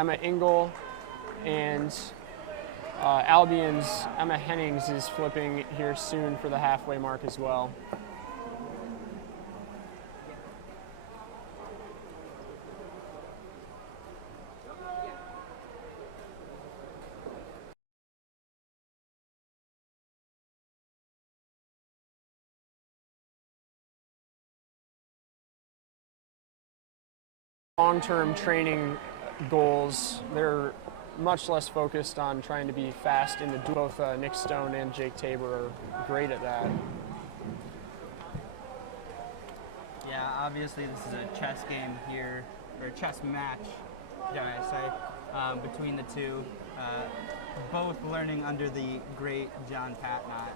Emma Engel, and Albion's Emma Hennings is flipping here soon for the halfway mark as well. Long-term training goals, they're much less focused on trying to be fast in the duel. Both Nick Stone and Jake Tabor are great at that. Yeah, obviously this is a chess game here, or a chess match, dare I say, between the two. Both learning under the great John Patnott.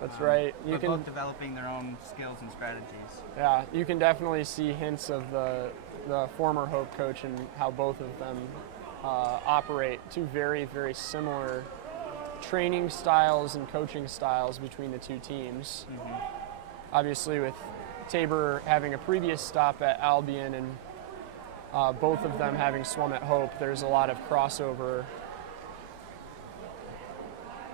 That's right. But both developing their own skills and strategies. Yeah, you can definitely see hints of the former Hope coach and how both of them operate. Two very, very similar training styles and coaching styles between the two teams. Mm-hmm. Obviously, with Tabor having a previous stop at Albion and both of them having swum at Hope, there's a lot of crossover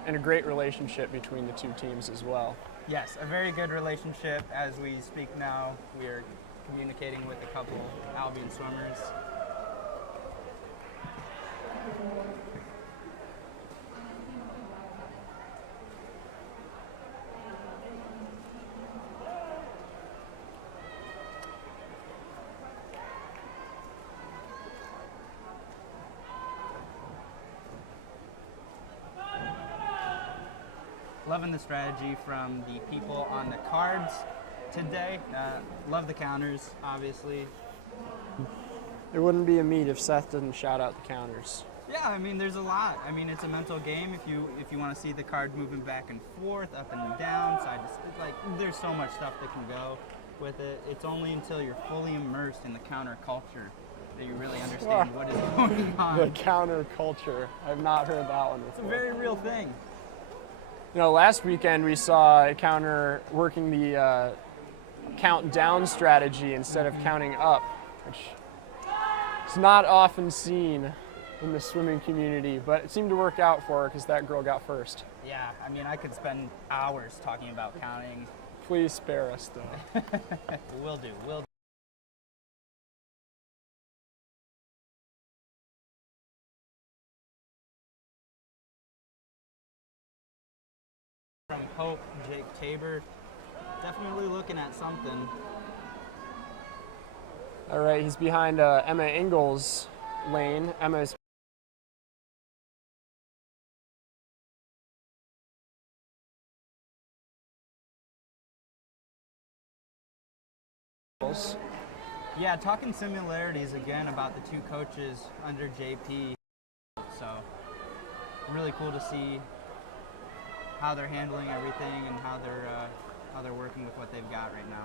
and a great relationship between the two teams as well. Yes, a very good relationship. As we speak now, we are communicating with a couple Albion swimmers. Loving the strategy from the people on the cards today. Love the counters, obviously. It wouldn't be a meet if Seth didn't shout out the counters. Yeah, I mean, there's a lot. I mean, it's a mental game. If you want to see the card moving back and forth, up and down, side to side, like there's so much stuff that can go with it. It's only until you're fully immersed in the counter culture that you really understand what is going on. The counter culture. I've not heard that one before. It's a very real thing. You know, last weekend we saw a counter working the count down strategy instead of counting up, which is not often seen in the swimming community, but it seemed to work out for her because that girl got first. Yeah, I mean, I could spend hours talking about counting. Please spare us, though. Will do. From Hope, Jake Tabor, definitely looking at something. All right, he's behind Emma Engel's lane. Emma's Yeah, talking similarities again about the two coaches under JP. So really cool to see how they're handling everything and how they're working with what they've got right now.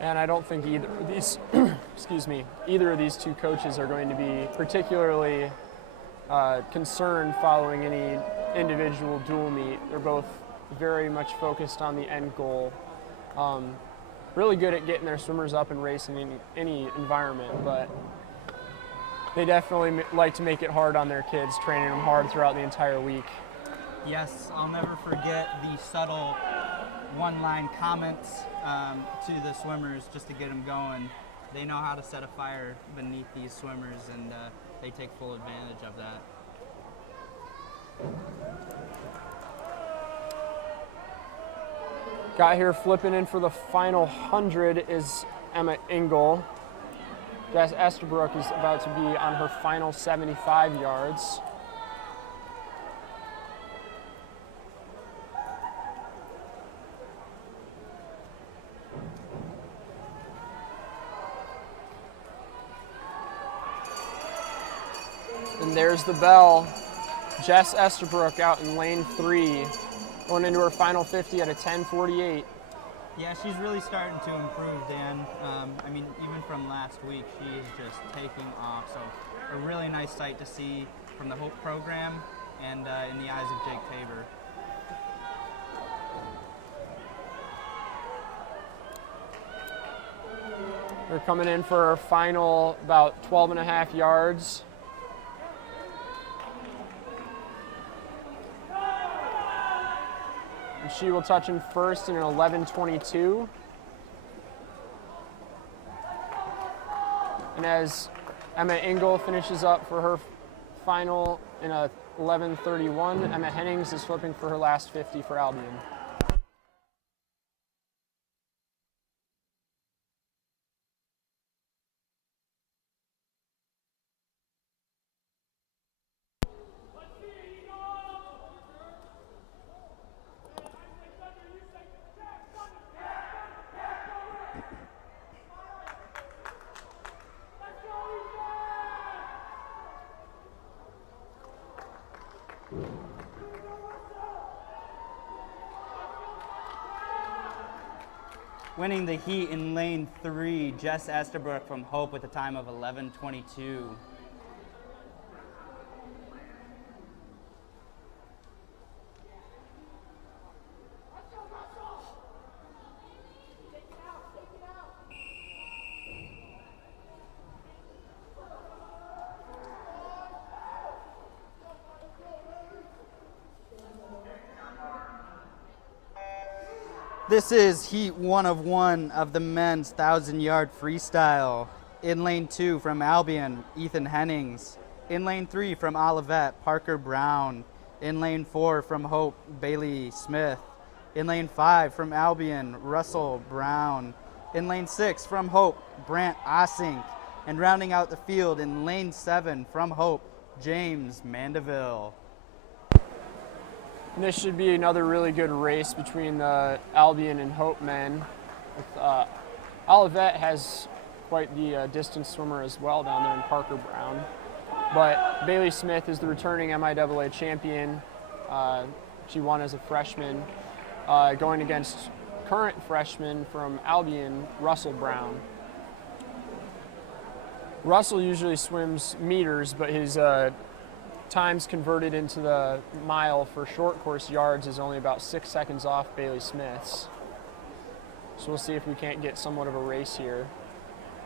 And I don't think either of these, either of these two coaches are going to be particularly concerned following any individual dual meet. They're both very much focused on the end goal. Really good at getting their swimmers up and racing in any environment, but they definitely like to make it hard on their kids, training them hard throughout the entire week. Yes, I'll never forget the subtle one-line comments to the swimmers just to get them going. They know how to set a fire beneath these swimmers, and they take full advantage of that. Got here flipping in for the final 100 is Emma Engel. Jess Estabrook is about to be on her final 75 yards. And there's the bell. Jess Estabrook out in lane 3, going into her final 50 at a 10:48. Yeah, she's really starting to improve, Dan. I mean, even from last week, she is just taking off. So a really nice sight to see from the Hope program and in the eyes of Jake Tabor. They're coming in for our final about 12.5 yards. And she will touch him first in an 11:22. And as Emma Engel finishes up for her final in a 11:31, Emma Hennings is flipping for her last 50 for Albion. Winning the heat in lane 3, Jess Estabrook from Hope with a time of 11:22. This is heat 1 of 1 of the men's 1,000-yard freestyle. In lane 2 from Albion, Ethan Hennings. In lane 3 from Olivet, Parker Brown. In lane 4 from Hope, Bailey Smith. In lane 5 from Albion, Russell Brown. In lane 6 from Hope, Brant Osink. And rounding out the field in lane 7 from Hope, James Mandeville. And this should be another really good race between the Albion and Hope men. Olivet has quite the distance swimmer as well down there in Parker Brown. But Bailey Smith is the returning MIAA champion. She won as a freshman, going against current freshman from Albion, Russell Brown. Russell usually swims meters, but his times converted into the mile for short course yards is only about 6 seconds off Bailey Smith's. So we'll see if we can't get somewhat of a race here.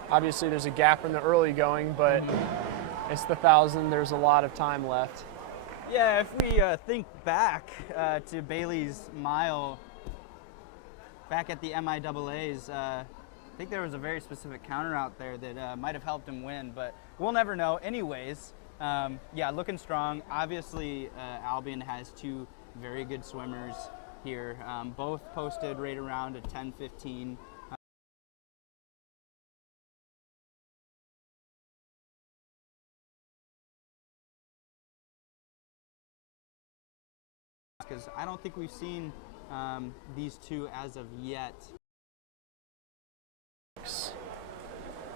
Obviously there's a gap in the early going, but it's the 1,000, there's a lot of time left. Yeah, if we think back to Bailey's mile back at the MIAAs, I think there was a very specific counter out there that might have helped him win, but we'll never know. Anyways, yeah, looking strong. Obviously, Albion has 2 very good swimmers here. Both posted right around a 10:15. Because I don't think we've seen these 2 as of yet.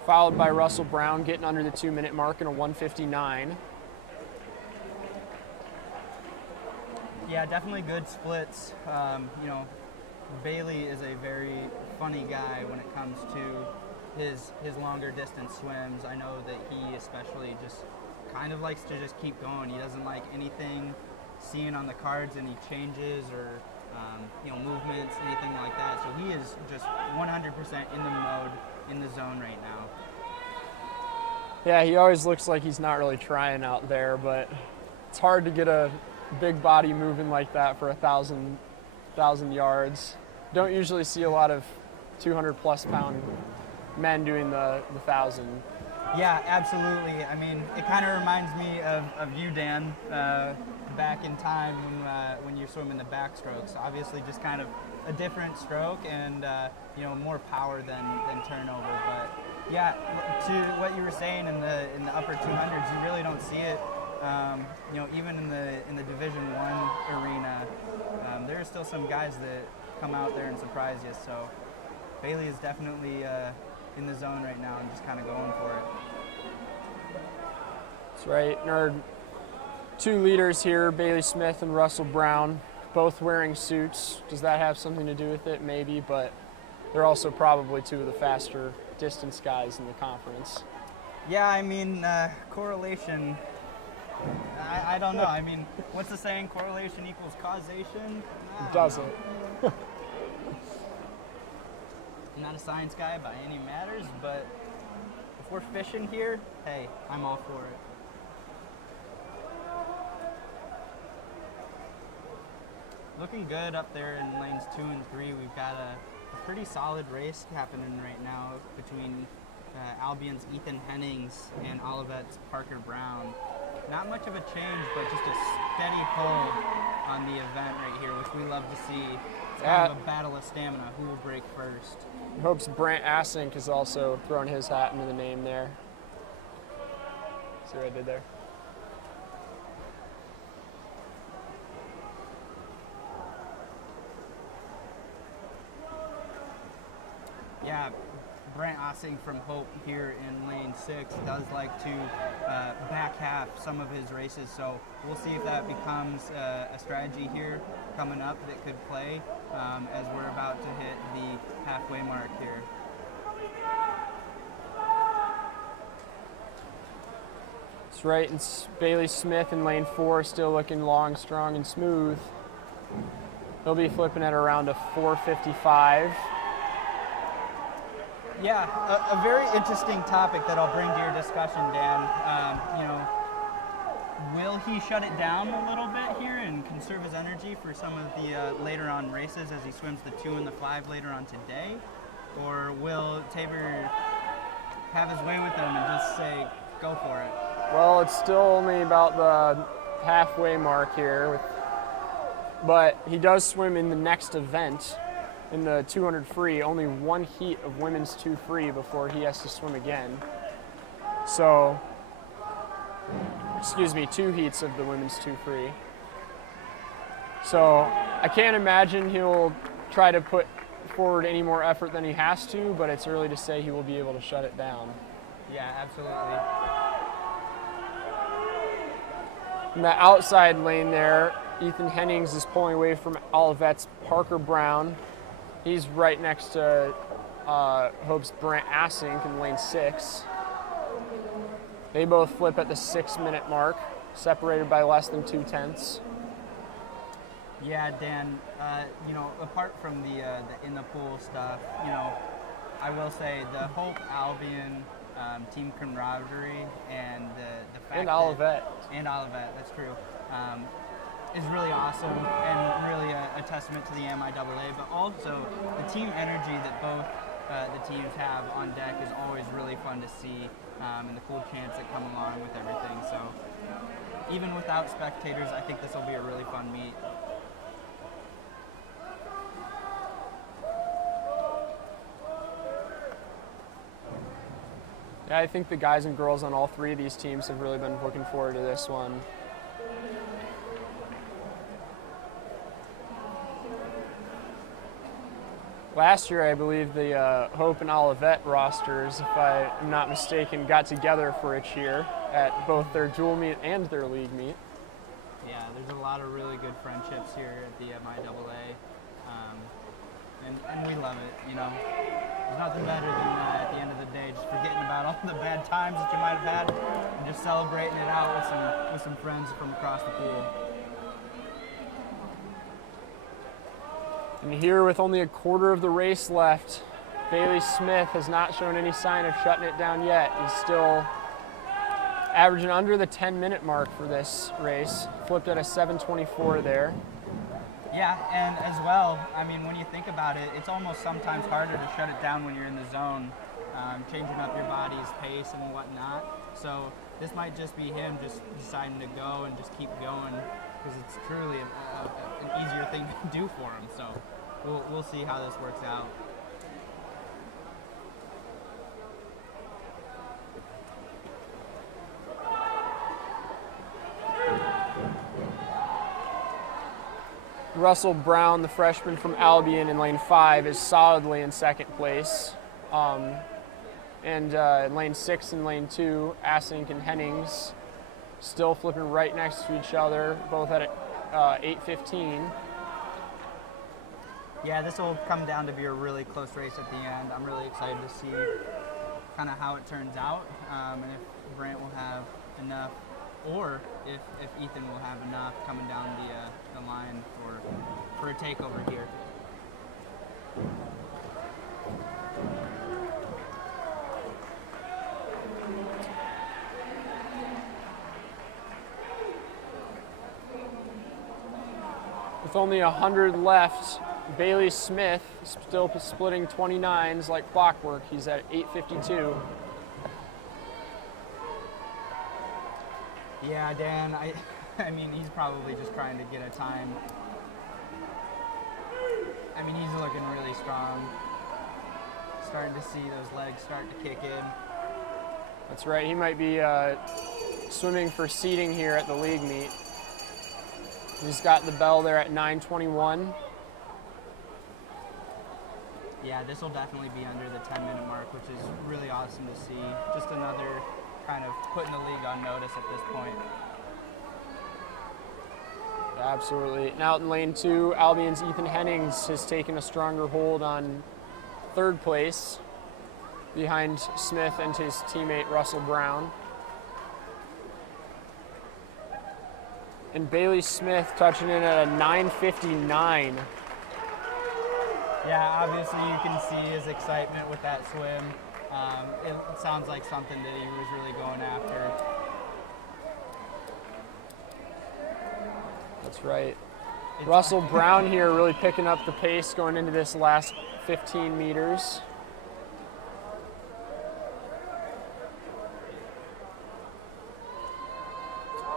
Followed by Russell Brown getting under the 2-minute mark in a 1:59. Yeah, definitely good splits. You know, Bailey is a very funny guy when it comes to his longer distance swims. I know that he especially just kind of likes to just keep going. He doesn't like anything seen on the cards, any changes or you know, movements, anything like that. So he is just 100% in the mode, in the zone right now. Yeah, he always looks like he's not really trying out there, but it's hard to get a big body moving like that for 1,000 yards. Don't usually see a lot of 200-plus pound men doing the 1,000. Yeah, absolutely. I mean, it kind of reminds me of you, Dan, back in time when you're swimming the backstrokes. Obviously, just kind of a different stroke and you know, more power than turnover. But yeah, to what you were saying in the upper 200s, you really don't see it. You know, even in the Division I arena, there are still some guys that come out there and surprise you. So Bailey is definitely in the zone right now and just kind of going for it. That's right. And our 2 leaders here, Bailey Smith and Russell Brown, both wearing suits. Does that have something to do with it? Maybe, but they're also probably 2 of the faster distance guys in the conference. Yeah, I mean, correlation, I don't know. I mean, what's the saying? Correlation equals causation? I don't Doesn't. know. I'm not a science guy by any matters, but if we're fishing here, hey, I'm all for it. Looking good up there in lanes 2 and 3. We've got a pretty solid race happening right now between Albion's Ethan Hennings and Olivet's Parker Brown. Not much of a change, but just a steady pull on the event right here, which we love to see. It's kind of a battle of stamina. Who will break first? Hopes Brant Asink has also thrown his hat into the name there. See what I did there? Yeah, Brant Ossing from Hope here in lane 6 does like to back half some of his races, so we'll see if that becomes a strategy here coming up that could play as we're about to hit the halfway mark here. That's right, and Bailey Smith in lane 4 still looking long, strong, and smooth. He'll be flipping at around a 4:55. Yeah, a very interesting topic that I'll bring to your discussion, Dan. You know, will he shut it down a little bit here and conserve his energy for some of the later on races as he swims the 2 and the 5 later on today? Or will Tabor have his way with him and just say, go for it? Well, it's still only about the halfway mark here, but he does swim in the next event. In the 200 free, only one heat of women's 2 free before he has to swim again. So, excuse me, 2 heats of the women's 2 free. So, I can't imagine he'll try to put forward any more effort than he has to, but it's early to say he will be able to shut it down. Yeah, absolutely. In the outside lane there, Ethan Hennings is pulling away from Olivet's Parker Brown. He's right next to Hope's Brant Asink in lane 6. They both flip at the 6-minute mark, separated by less than 2/10. Yeah, Dan, you know, apart from the in the pool stuff, you know, I will say the Hope Albion team camaraderie and the fact And Olivet. And Olivet, that's true. Is really awesome and really a testament to the NCAA, but also the team energy that both the teams have on deck is always really fun to see, and the cool chants that come along with everything. So even without spectators, I think this will be a really fun meet. Yeah, I think the guys and girls on all 3 of these teams have really been looking forward to this one. Last year, I believe the Hope and Olivet rosters, if I'm not mistaken, got together for a cheer at both their dual meet and their league meet. Yeah, there's a lot of really good friendships here at the NCAA, and we love it, you know. There's nothing better than at the end of the day, just forgetting about all the bad times that you might have had and just celebrating it out with some friends from across the pool. And here, with only a quarter of the race left, Bailey Smith has not shown any sign of shutting it down yet. He's still averaging under the 10-minute mark for this race. Flipped at a 7:24 there. Yeah, and as well, I mean, when you think about it, it's almost sometimes harder to shut it down when you're in the zone, changing up your body's pace and whatnot. So this might just be him just deciding to go and just keep going, because it's truly an easier thing to do for him. So we'll see how this works out. Russell Brown, the freshman from Albion in lane 5, is solidly in second place. And in lane 6 and lane 2, Asink and Hennings still flipping right next to each other, both at 8:15. Yeah, this will come down to be a really close race at the end. I'm really excited to see kind of how it turns out, and if Brant will have enough, or if Ethan will have enough coming down the line for a takeover here. With only 100 left, Bailey Smith still splitting 29s like clockwork. He's at 8:52. Yeah, Dan, I mean, he's probably just trying to get a time. I mean, he's looking really strong. Starting to see those legs start to kick in. That's right, he might be swimming for seeding here at the league meet. He's got the bell there at 9:21. Yeah, this will definitely be under the 10-minute mark, which is really awesome to see. Just another kind of putting the league on notice at this point. Absolutely. Now in lane 2, Albion's Ethan Hennings has taken a stronger hold on third place behind Smith and his teammate Russell Brown. And Bailey Smith touching in at a 9:59. Yeah, obviously you can see his excitement with that swim. It sounds like something that he was really going after. That's right. Russell Brown here really picking up the pace going into this last 15 meters.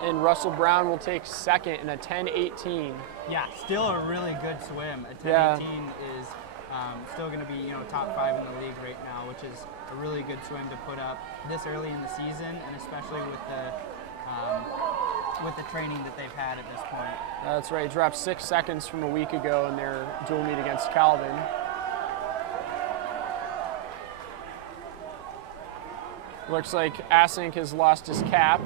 And Russell Brown will take second in a 10:18. Yeah, still a really good swim. A 10:18 is still going to be, top 5 in the league right now, which is a really good swim to put up this early in the season, and especially with the training that they've had at this point. That's right. He dropped 6 seconds from a week ago in their dual meet against Calvin. Looks like Asink has lost his cap,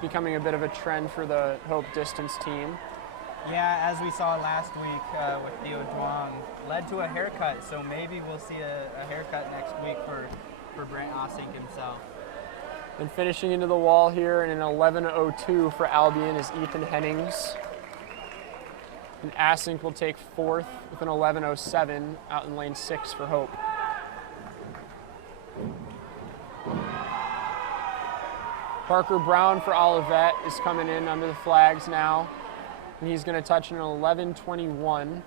becoming a bit of a trend for the Hope distance team. Yeah, as we saw last week with Theo Duong, led to a haircut, so maybe we'll see a haircut next week for Brant Asink himself. And finishing into the wall here in an 11:02 for Albion is Ethan Hennings. And Asink will take fourth with an 11:07 out in lane 6 for Hope. Parker Brown for Olivet is coming in under the flags now. And he's going to touch an 11:21.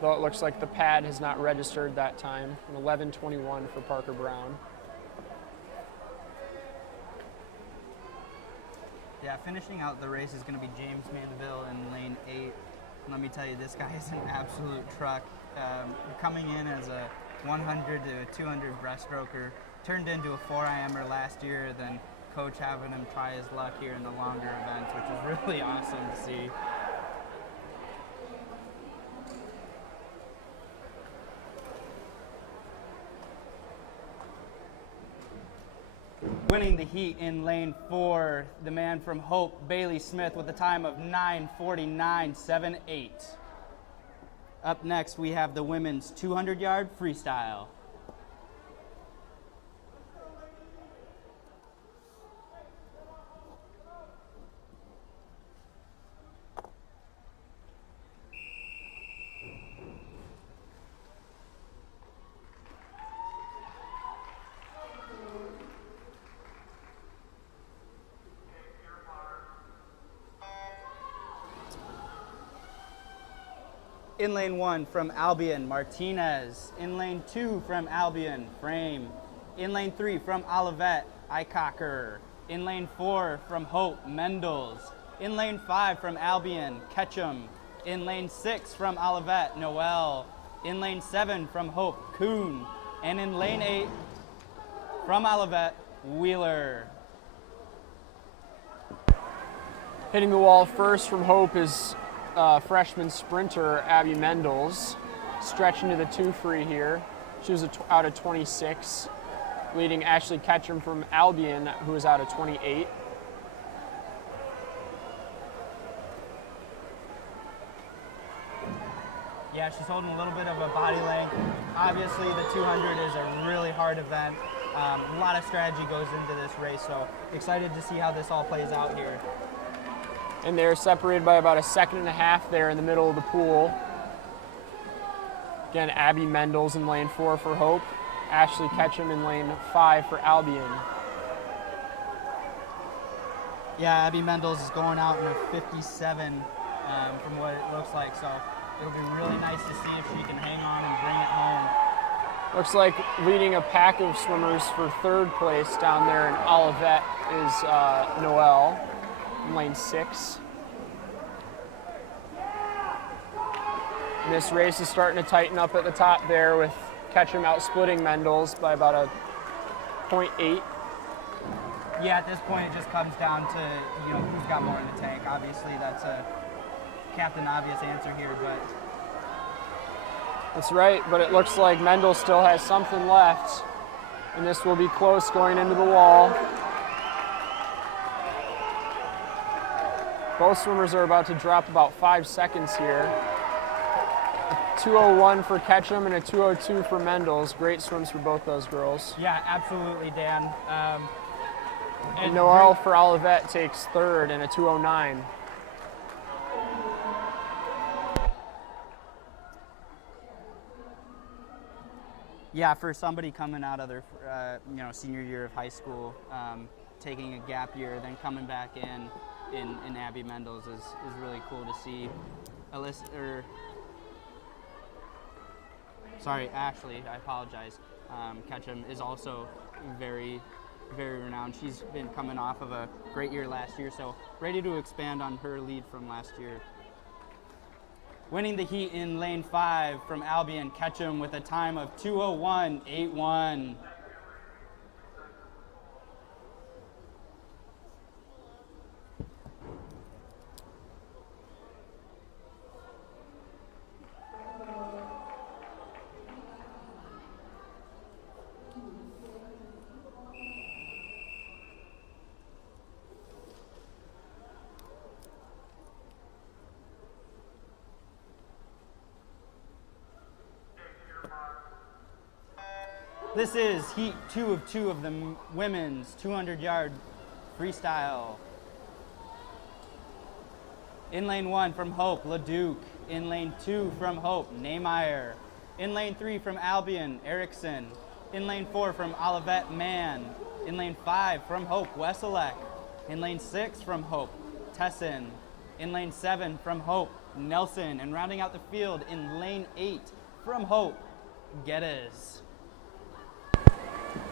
Though it looks like the pad has not registered that time. An 11:21 for Parker Brown. Yeah, finishing out the race is going to be James Mandeville in lane 8. Let me tell you, this guy is an absolute truck. Coming in as a 100 to 200 breaststroker, turned into a 4IMer last year, then coach having him try his luck here in the longer events, which is really awesome to see. Winning the heat in lane 4, the man from Hope, Bailey Smith, with a time of 9:49.78. Up next, we have the women's 200-yard freestyle. In lane 1 from Albion, Martinez. In lane 2 from Albion, Frame. In lane 3 from Olivet, Icocker. In lane 4 from Hope, Mendels. In lane 5 from Albion, Ketchum. In lane 6 from Olivet, Noel. In lane 7 from Hope, Kuhn. And in lane 8 from Olivet, Wheeler. Hitting the wall first from Hope is freshman sprinter Abby Mendels, stretching to the 2 free here. She was out of 26, leading Ashley Ketchum from Albion, who was out of 28. Yeah, Yeah, she's holding a little bit of a body length. Obviously, the 200 is a really hard event. A lot of strategy goes into this race, so excited to see how this all plays out here. And they're separated by about a second and a half there in the middle of the pool. Again, Abby Mendels in lane 4 for Hope. Ashley Ketchum in lane 5 for Albion. Yeah, Abby Mendels is going out in a 57 from what it looks like, so it'll be really nice to see if she can hang on and bring it home. Looks like leading a pack of swimmers for 3rd place down there in Olivet is Noelle in lane 6. And this race is starting to tighten up at the top there with Ketchum out splitting Mendels by about a 0.8. Yeah, at this point it just comes down to, who's got more in the tank. Obviously that's a Captain Obvious answer here, but... That's right, but it looks like Mendel still has something left, and this will be close going into the wall. Both swimmers are about to drop about 5 seconds here. A 2:01 for Ketchum and a 2:02 for Mendels. Great swims for both those girls. Yeah, absolutely, Dan. And Noelle for Olivet takes 3rd and a 2:09. Yeah, for somebody coming out of their senior year of high school, taking a gap year, then coming back in Abby Mendels is really cool to see. Ashley, I apologize. Ketchum is also very, very renowned. She's been coming off of a great year last year, so ready to expand on her lead from last year. Winning the heat in lane 5 from Albion, Ketchum with a time of 2:01.81. This is heat 2 of 2 of the women's 200-yard freestyle. In lane 1 from Hope, LeDuc. In lane 2 from Hope, Neymeyer. In lane 3 from Albion, Erickson. In lane 4 from Olivet, Mann. In lane 5 from Hope, Weselek. In lane 6 from Hope, Tessin. In lane 7 from Hope, Nelson. And rounding out the field in lane 8 from Hope, Geddes.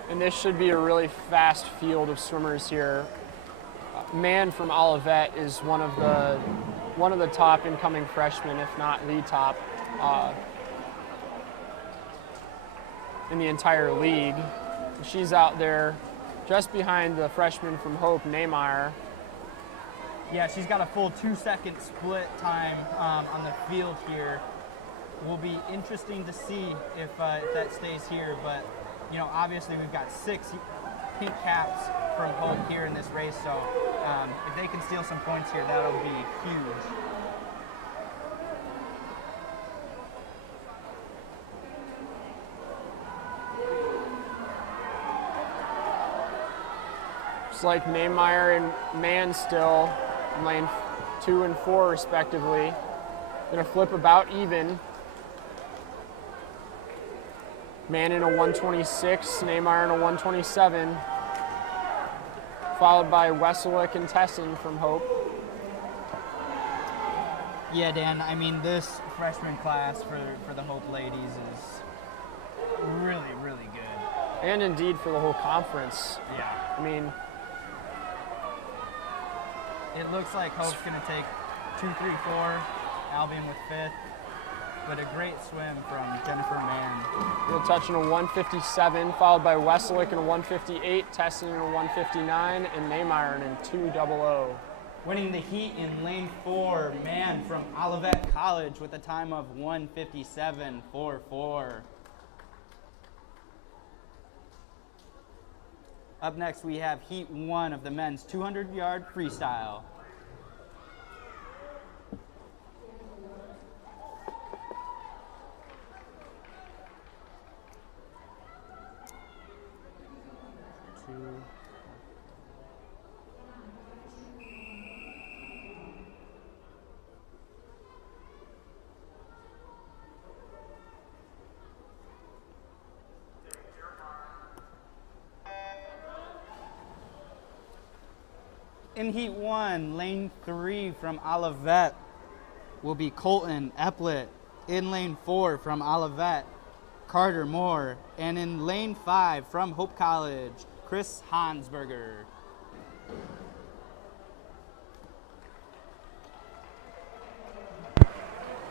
And this should be a really fast field of swimmers here. Mann from Olivet is one of the top incoming freshmen, if not the top, in the entire league. She's out there just behind the freshman from Hope, Neymeyer. Yeah, she's got a full 2-second split time on the field here. Will be interesting to see if that stays here, but obviously we've got 6 pink caps from Hope here in this race, so if they can steal some points here, that'll be huge. Looks like Neymeyer and Mann still in lane 2 and 4 respectively. Gonna flip about even. Mann in a 126, Neymeyer in a 127, followed by Weselek and Tessin from Hope. Yeah, Dan, I mean, this freshman class for the Hope ladies is really, really good. And indeed for the whole conference. Yeah. I mean, it looks like Hope's going to take 2, 3, 4, Albion with 5th. But a great swim from Jennifer Mann. We'll touch in a 157, followed by Weselek in a 158, Tessin in a 159, and Neymeyer in a 2:00. Winning the heat in lane 4, Mann from Olivet College with a time of 157.44. Up next, we have heat 1 of the men's 200-yard freestyle. In heat 1, lane 3 from Olivet will be Colton Eplet. In lane 4 from Olivet, Carter Moore. And in lane 5 from Hope College, Chris Hansberger.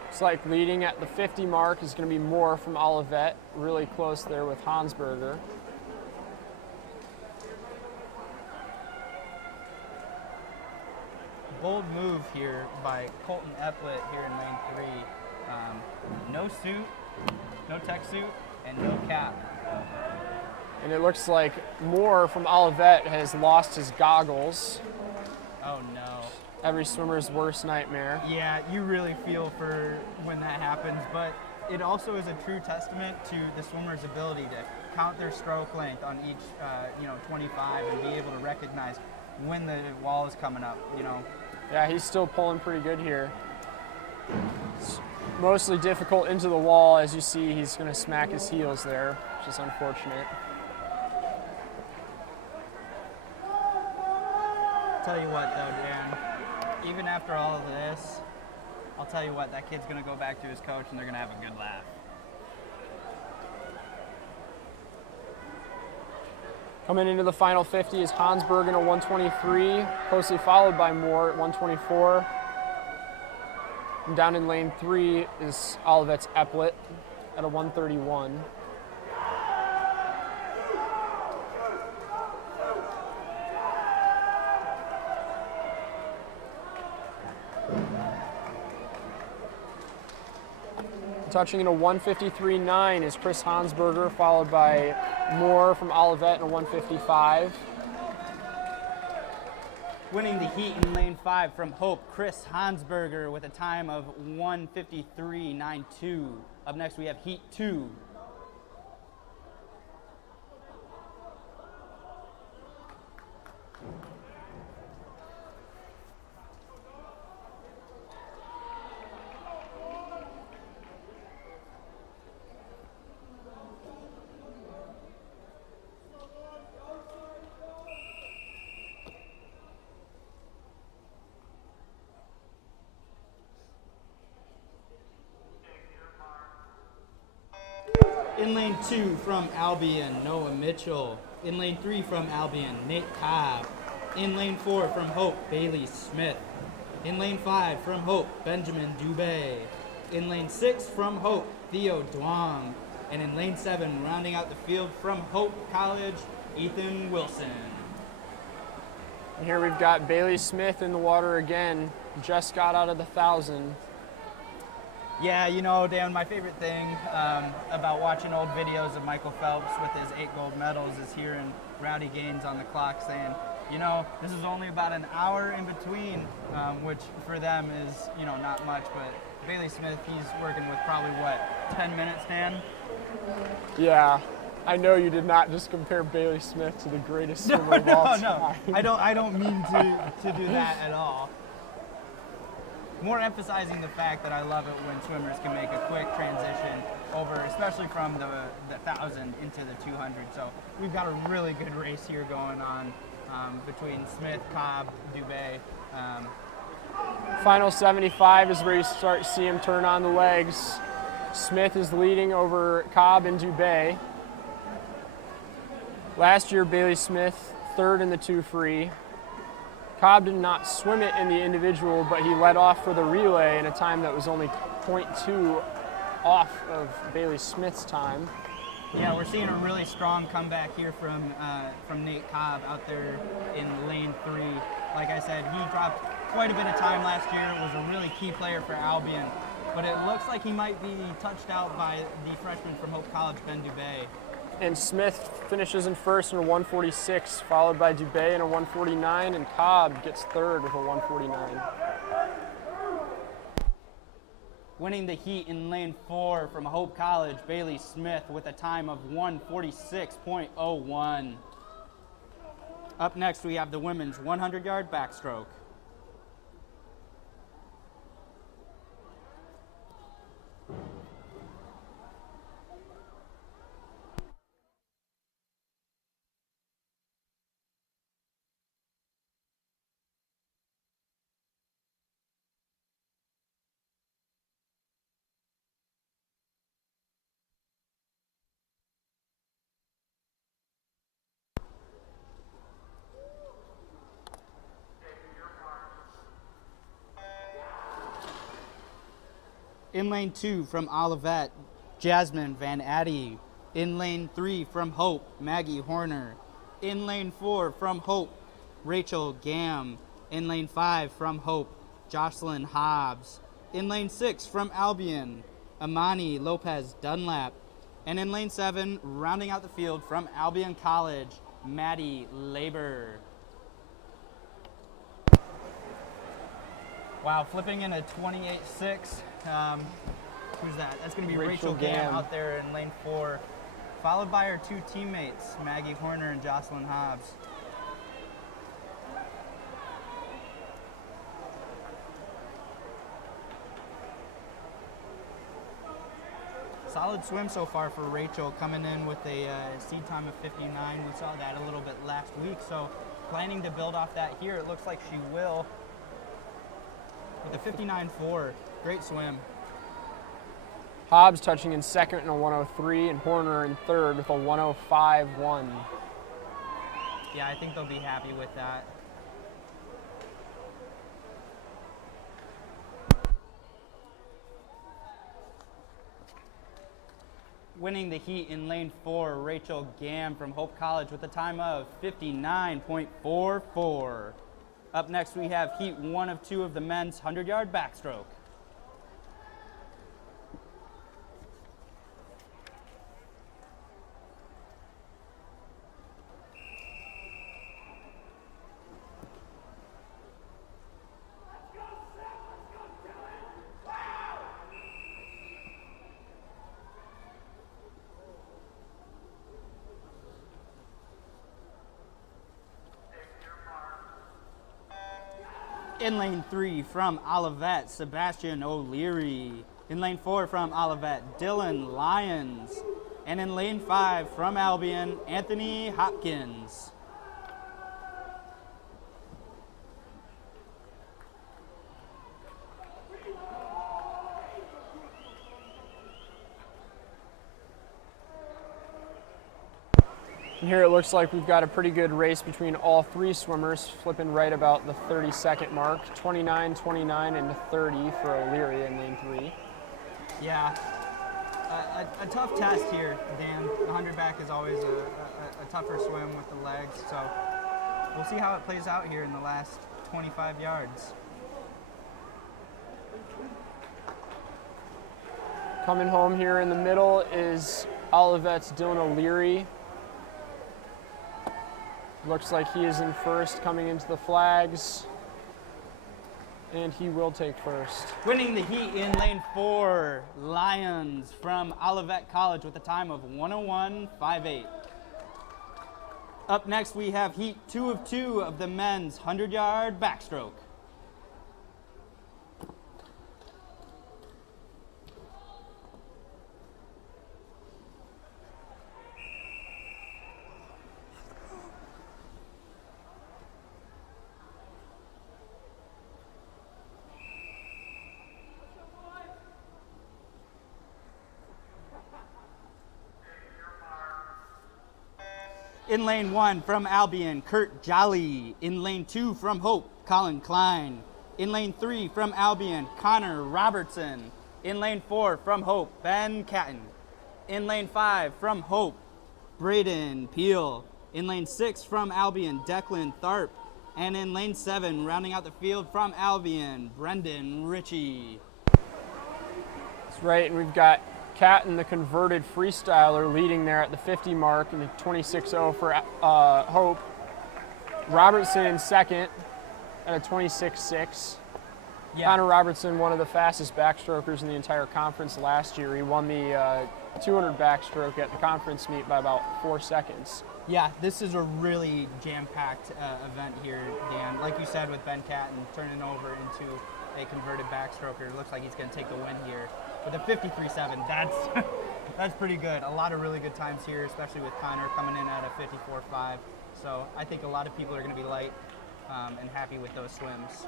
Looks like leading at the 50 mark is going to be Moore from Olivet, really close there with Hansberger. Bold move here by Colton Eplet here in lane 3. No suit, no tech suit, and no cap. And it looks like Moore from Olivet has lost his goggles. Oh no. Every swimmer's worst nightmare. Yeah, you really feel for when that happens, but it also is a true testament to the swimmer's ability to count their stroke length on each 25 and be able to recognize when the wall is coming up, Yeah, he's still pulling pretty good here. It's mostly difficult into the wall. As you see, he's going to smack his heels there, which is unfortunate. Tell you what though, Dan, even after all of this, I'll tell you what, that kid's going to go back to his coach and they're going to have a good laugh. Coming into the final 50 is Hansbergen at 123, closely followed by Moore at 124. And down in lane 3 is Olivet's Eplet at a 131. Touching in a 153.9 is Chris Hansberger, followed by Moore from Olivet in a 155. Winning the heat in lane 5 from Hope, Chris Hansberger with a time of 153.92. Up next we have heat 2. In lane 2 from Albion, Noah Mitchell. In lane 3 from Albion, Nate Cobb. In lane 4 from Hope, Bailey Smith. In lane 5 from Hope, Benjamin Dubé. In lane 6 from Hope, Theo Duong. And in lane 7, rounding out the field from Hope College, Ethan Wilson. And here we've got Bailey Smith in the water again. Just got out of the 1,000. Yeah, Dan, my favorite thing about watching old videos of Michael Phelps with his 8 gold medals is hearing Rowdy Gaines on the clock saying, this is only about an hour in between, which for them is, not much, but Bailey Smith, he's working with probably, 10 minutes, Dan? Yeah, I know you did not just compare Bailey Smith to the greatest swimmer of all time. No, I don't mean to do that at all. More emphasizing the fact that I love it when swimmers can make a quick transition over, especially from the 1,000 into the 200. So we've got a really good race here going on between Smith, Cobb, Dubé. Final 75 is where you start to see him turn on the legs. Smith is leading over Cobb and Dubé. Last year, Bailey Smith, third in the 2 free. Cobb did not swim it in the individual, but he led off for the relay in a time that was only 0.2 off of Bailey Smith's time. Yeah, we're seeing a really strong comeback here from Nate Cobb out there in lane 3. Like I said, he dropped quite a bit of time last year, was a really key player for Albion, but it looks like he might be touched out by the freshman from Hope College, Ben Dubé. And Smith finishes in first in a 146, followed by Dubé in a 149, and Cobb gets third with a 149. Winning the heat in lane 4 from Hope College, Bailey Smith with a time of 146.01. Up next, we have the women's 100-yard backstroke. lane 2 from Olivet, Jasmine Van Addy. In lane 3 from Hope, Maggie Horner. In lane 4 from Hope, Rachel Gam. In lane 5 from Hope, Jocelyn Hobbs. In lane 6 from Albion, Amani Lopez Dunlap. And in lane 7, rounding out the field from Albion College, Maddie Labor. Wow, flipping in a 28-6. Who's that? That's going to be Rachel Gam out there in lane 4, followed by her 2 teammates, Maggie Horner and Jocelyn Hobbs. Solid swim so far for Rachel, coming in with a seed time of 59. We saw that a little bit last week, so planning to build off that here. It looks like she will. With a 59.4, great swim. Hobbs touching in second in a 103, and Horner in third with a 105.1. Yeah, I think they'll be happy with that. Winning the heat in lane 4, Rachel Gam from Hope College with a time of 59.44. Up next, we have heat 1 of 2 of the men's 100-yard backstroke. In lane 3 from Olivet, Sebastian O'Leary. In lane 4 from Olivet, Dylan Lyons. And in lane 5 from Albion, Anthony Hopkins. And here it looks like we've got a pretty good race between all 3 swimmers, flipping right about the 30-second mark. 29, 29, and 30 for O'Leary in lane 3. Yeah, a tough test here, Dan. The 100 back is always a tougher swim with the legs, so we'll see how it plays out here in the last 25 yards. Coming home here in the middle is Olivet's Dylan O'Leary. Looks like he is in first coming into the flags, and he will take first. Winning the heat in lane 4, Lyons from Olivet College with a time of 101.58. Up next, we have heat 2 of 2 of the men's 100-yard backstroke. In lane 1 from Albion, Kurt Jolly. In lane 2 from Hope, Colin Klein. In lane 3 from Albion, Connor Robertson. In lane 4 from Hope, Ben Catton. In lane 5 from Hope, Braden Peel. In lane 6 from Albion, Declan Tharp. And in lane 7, rounding out the field from Albion, Brendan Ritchie. That's right, and we've got Catton, the converted freestyler, leading there at the 50 mark in the 26.0 for Hope. Robertson in second at a 26.6. Yeah. Connor Robertson, one of the fastest backstrokers in the entire conference last year. He won the 200 backstroke at the conference meet by about 4 seconds. Yeah, this is a really jam-packed event here, Dan. Like you said, with Ben Catton turning over into a converted backstroker, it looks like he's going to take the win here. With a 53.7, that's pretty good. A lot of really good times here, especially with Connor coming in at a 54.5. So I think a lot of people are going to be light and happy with those swims.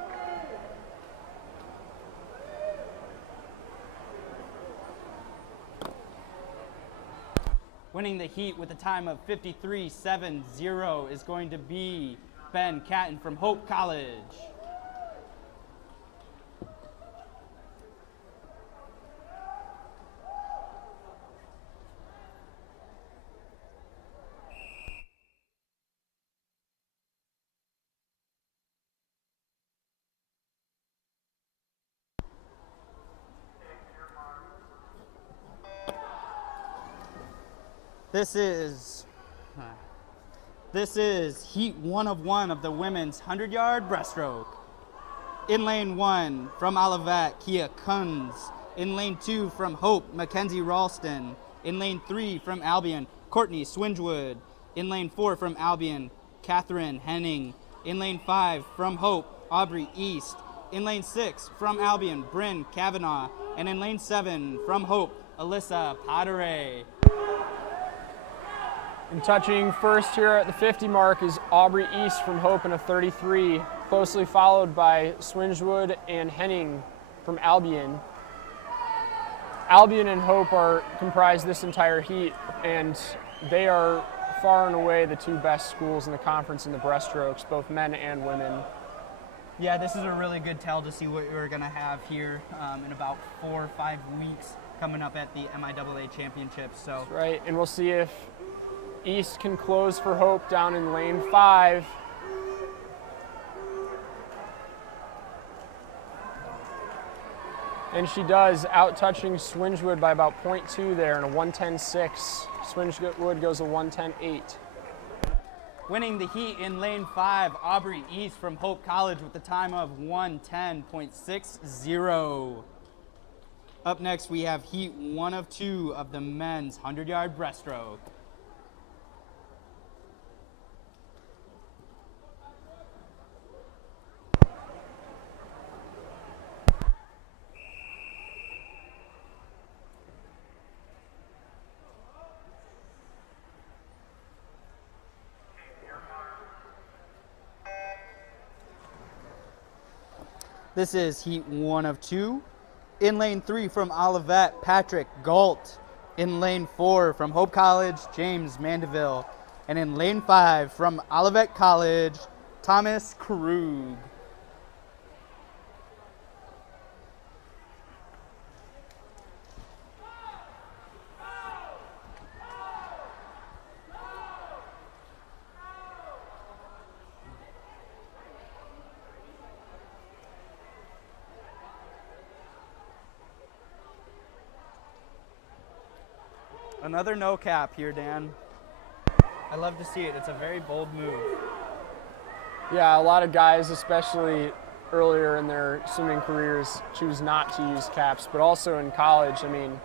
Winning the heat with a time of 53.70 is going to be Ben Catton from Hope College. This is heat 1 of 1 of the women's 100-yard breaststroke. In lane 1 from Olivet, Kia Kunz. In lane 2 from Hope, Mackenzie Ralston. In lane 3 from Albion, Courtney Swingewood. In lane 4 from Albion, Catherine Henning. In lane 5 from Hope, Aubrey East. In lane 6 from Albion, Bryn Kavanaugh. And in lane 7 from Hope, Alyssa Potteray. And touching first here at the 50 mark is Aubrey East from Hope in a 33, closely followed by Swingewood and Henning from Albion. Albion and Hope comprise this entire heat, and they are far and away the two best schools in the conference in the breaststrokes, both men and women. Yeah, this is a really good tell to see what we're going to have here in about 4 or 5 weeks coming up at the MIAA Championships. So. That's right, and we'll see if East can close for Hope down in lane 5. And she does, out-touching Swingewood by about 0.2 there in a 1:10.6. Swingewood goes a 1:10.8. Winning the heat in lane 5, Aubrey East from Hope College with the time of 1:10.60. Up next, we have heat 1 of 2 of the men's 100-yard breaststroke. This is heat 1 of 2. In lane 3 from Olivet, Patrick Galt. In lane 4 from Hope College, James Mandeville. And in lane 5 from Olivet College, Thomas Krug. Another no cap here, Dan. I love to see it. It's a very bold move. Yeah, a lot of guys, especially earlier in their swimming careers, choose not to use caps, but also in college, I mean,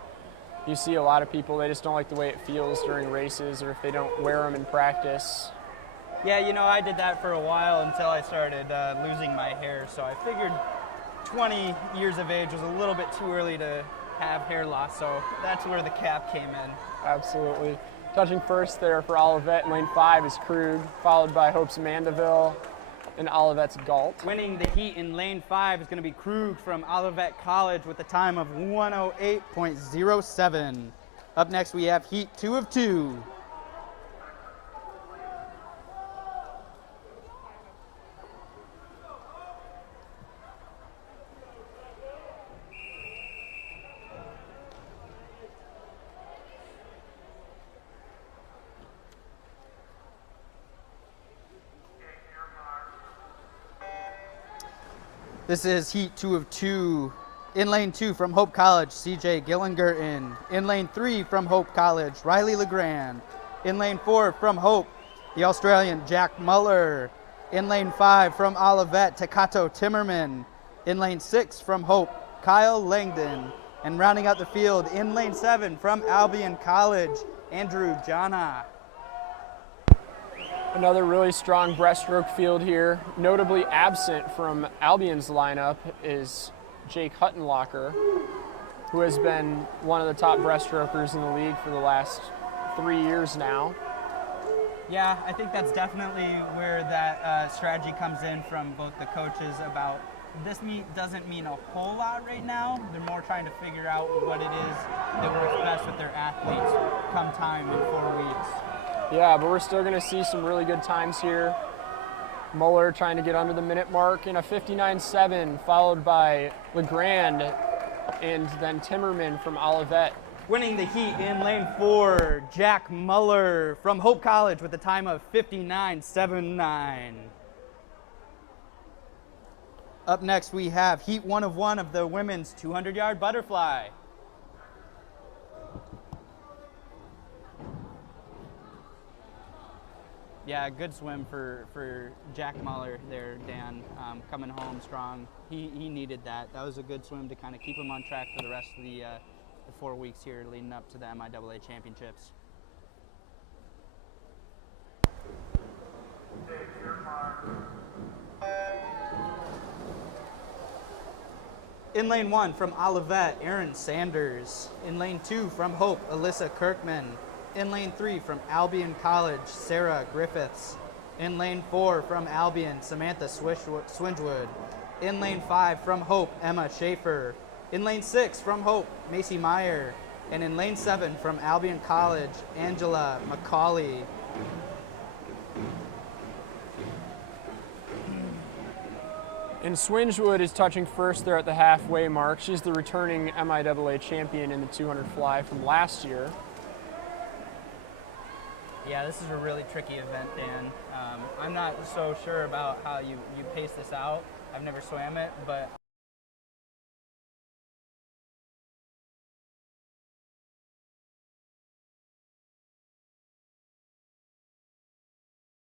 you see a lot of people, they just don't like the way it feels during races or if they don't wear them in practice. Yeah, you know, I did that for a while until I started losing my hair, so I figured 20 years of age was a little bit too early to have hair loss, so that's where the cap came in. Absolutely. Touching first there for Olivet in lane 5 is Krug, followed by Hope's Mandeville and Olivet's Galt. Winning the heat in lane 5 is going to be Krug from Olivet College with a time of 1:08.07. Up next we have heat 2 of 2. This is heat 2 of 2. In lane 2 from Hope College, CJ Gillingerton. In lane 3 from Hope College, Riley Legrand. In lane 4 from Hope, the Australian Jack Muller. In lane 5 from Olivet, Takato Timmerman. In lane 6 from Hope, Kyle Langdon. And rounding out the field, in lane 7 from Albion College, Andrew Jana. Another really strong breaststroke field here. Notably absent from Albion's lineup is Jake Huttenlocker, who has been one of the top breaststrokers in the league for the last 3 years now. Yeah, I think that's definitely where that strategy comes in from both the coaches about this meet doesn't mean a whole lot right now. They're more trying to figure out what it is that works best with their athletes come time in 4 weeks. Yeah, but we're still going to see some really good times here. Muller trying to get under the minute mark in a 59.7, followed by Legrand and then Timmerman from Olivet. Winning the heat in lane 4, Jack Muller from Hope College with a time of 59.79. Up next, we have heat 1 of 1 of the women's 200-yard butterfly. Yeah, good swim for Jack Muller there, Dan, coming home strong. He needed that. That was a good swim to kind of keep him on track for the rest of the 4 weeks here leading up to the MIAA championships. In lane 1 from Olivet, Aaron Sanders. In lane 2 from Hope, Alyssa Kirkman. In lane 3 from Albion College, Sarah Griffiths. In lane 4 from Albion, Samantha Swingewood. In lane 5 from Hope, Emma Schaefer. In lane 6 from Hope, Macy Meyer. And in lane 7 from Albion College, Angela McCauley. And Swingewood is touching first there at the halfway mark. She's the returning MIAA champion in the 200 fly from last year. Yeah, this is a really tricky event, Dan. I'm not so sure about how you pace this out. I've never swam it, but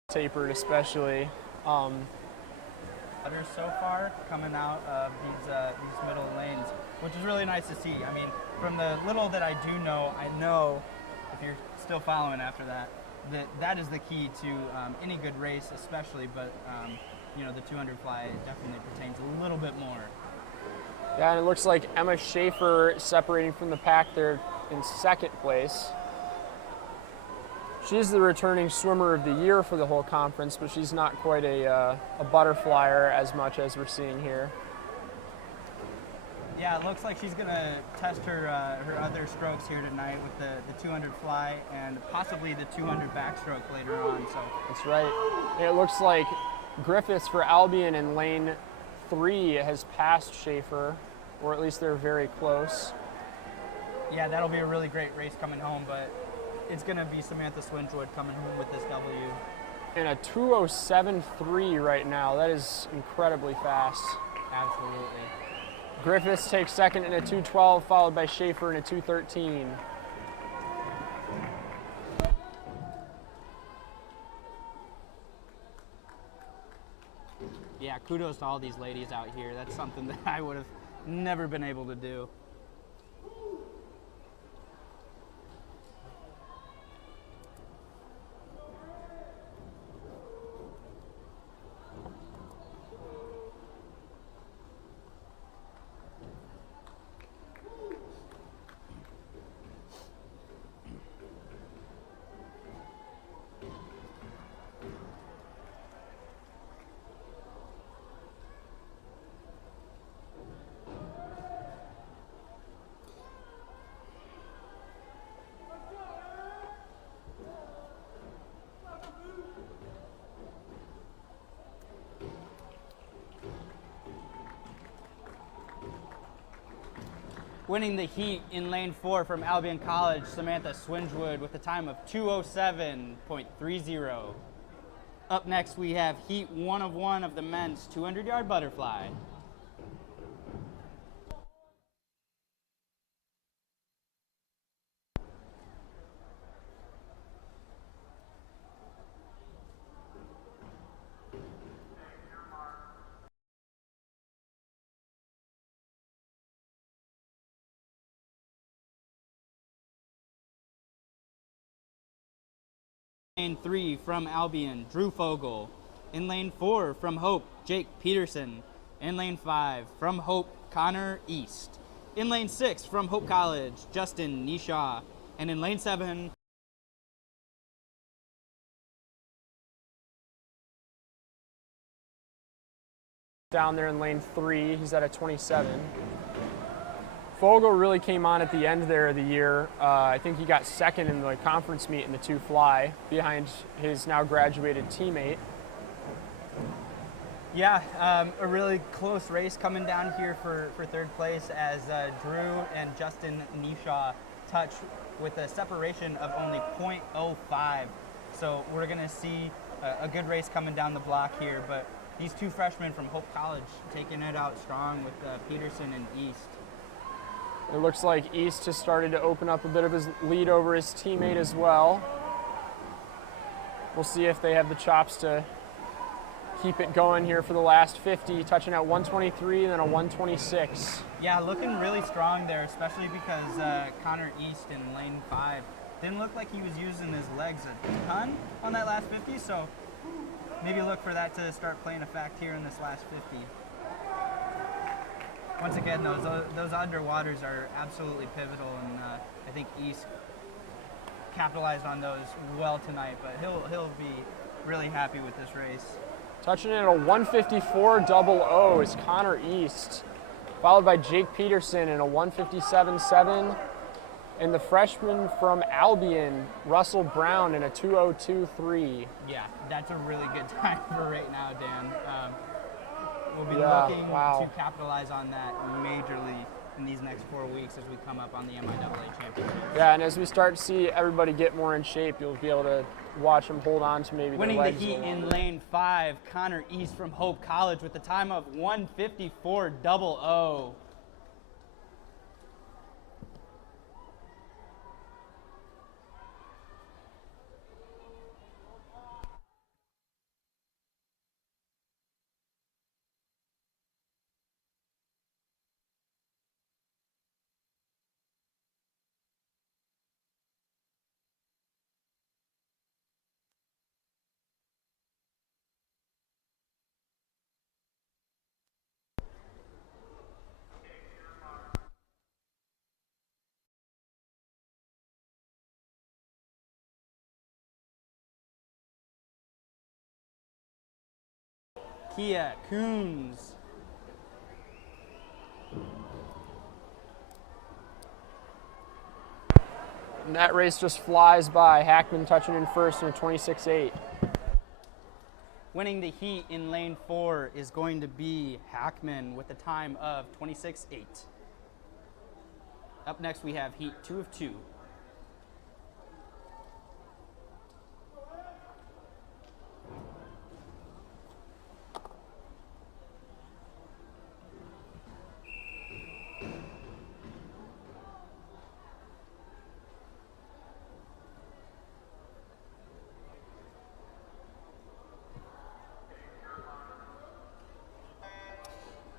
tapered especially. So far coming out of these middle lanes, which is really nice to see. I mean, from the little that I know if you're still following after that, that is the key to any good race, especially. But the 200 fly definitely pertains a little bit more. Yeah, and it looks like Emma Schaefer separating from the pack there in second place. She's the returning swimmer of the year for the whole conference, but she's not quite a butterflyer as much as we're seeing here. Yeah, it looks like she's going to test her other strokes here tonight with the 200 fly and possibly the 200 backstroke later on. So that's right. And it looks like Griffiths for Albion in lane 3 has passed Schaefer, or at least they're very close. Yeah, that'll be a really great race coming home, but it's going to be Samantha Swingewood coming home with this W. And a 2:07.3 right now. That is incredibly fast. Absolutely. Griffiths takes second in a 2:12, followed by Schaefer in a 2:13. Yeah, kudos to all these ladies out here. That's something that I would have never been able to do. Winning the heat in lane 4 from Albion College, Samantha Swingewood with a time of 2:07.30. Up next, we have heat 1 of 1 of the men's 200-yard butterfly. Lane 3 from Albion, Drew Fogel. In lane 4 from Hope, Jake Peterson. In lane 5 from Hope, Connor East. In lane 6 from Hope College, Justin Nishaw. And in lane 7, down there in lane 3, he's at a 27. Fogel really came on at the end there of the year. I think he got second in the conference meet in the 2 fly behind his now graduated teammate. yeah, a really close race coming down here for third place as Drew and Justin Nishaw touch with a separation of only 0.05. So we're going to see a good race coming down the block here, but these 2 freshmen from Hope College taking it out strong with Peterson and East. It looks like East has started to open up a bit of his lead over his teammate as well. We'll see if they have the chops to keep it going here for the last 50, touching at 123 and then a 126. Yeah, looking really strong there, especially because Connor East in lane 5 didn't look like he was using his legs a ton on that last 50, so maybe look for that to start playing a fact here in this last 50. Once again, those underwaters are absolutely pivotal, and I think East capitalized on those well tonight, but he'll be really happy with this race. Touching in a 154.00 is Connor East, followed by Jake Peterson in a 157.7, and the freshman from Albion, Russell Brown, in a 202.3. Yeah, that's a really good time for right now, Dan. We'll be looking to capitalize on that majorly in these next 4 weeks as we come up on the MIAA championship. Yeah, and as we start to see everybody get more in shape, you'll be able to watch them hold on to maybe winning their the legs heat in lane 5, Connor East from Hope College with a time of 154.00. Kia Coons. And that race just flies by. Hackman touching in first in a 26.8. Winning the heat in lane 4 is going to be Hackman with a time of 26.8. Up next we have heat 2 of 2.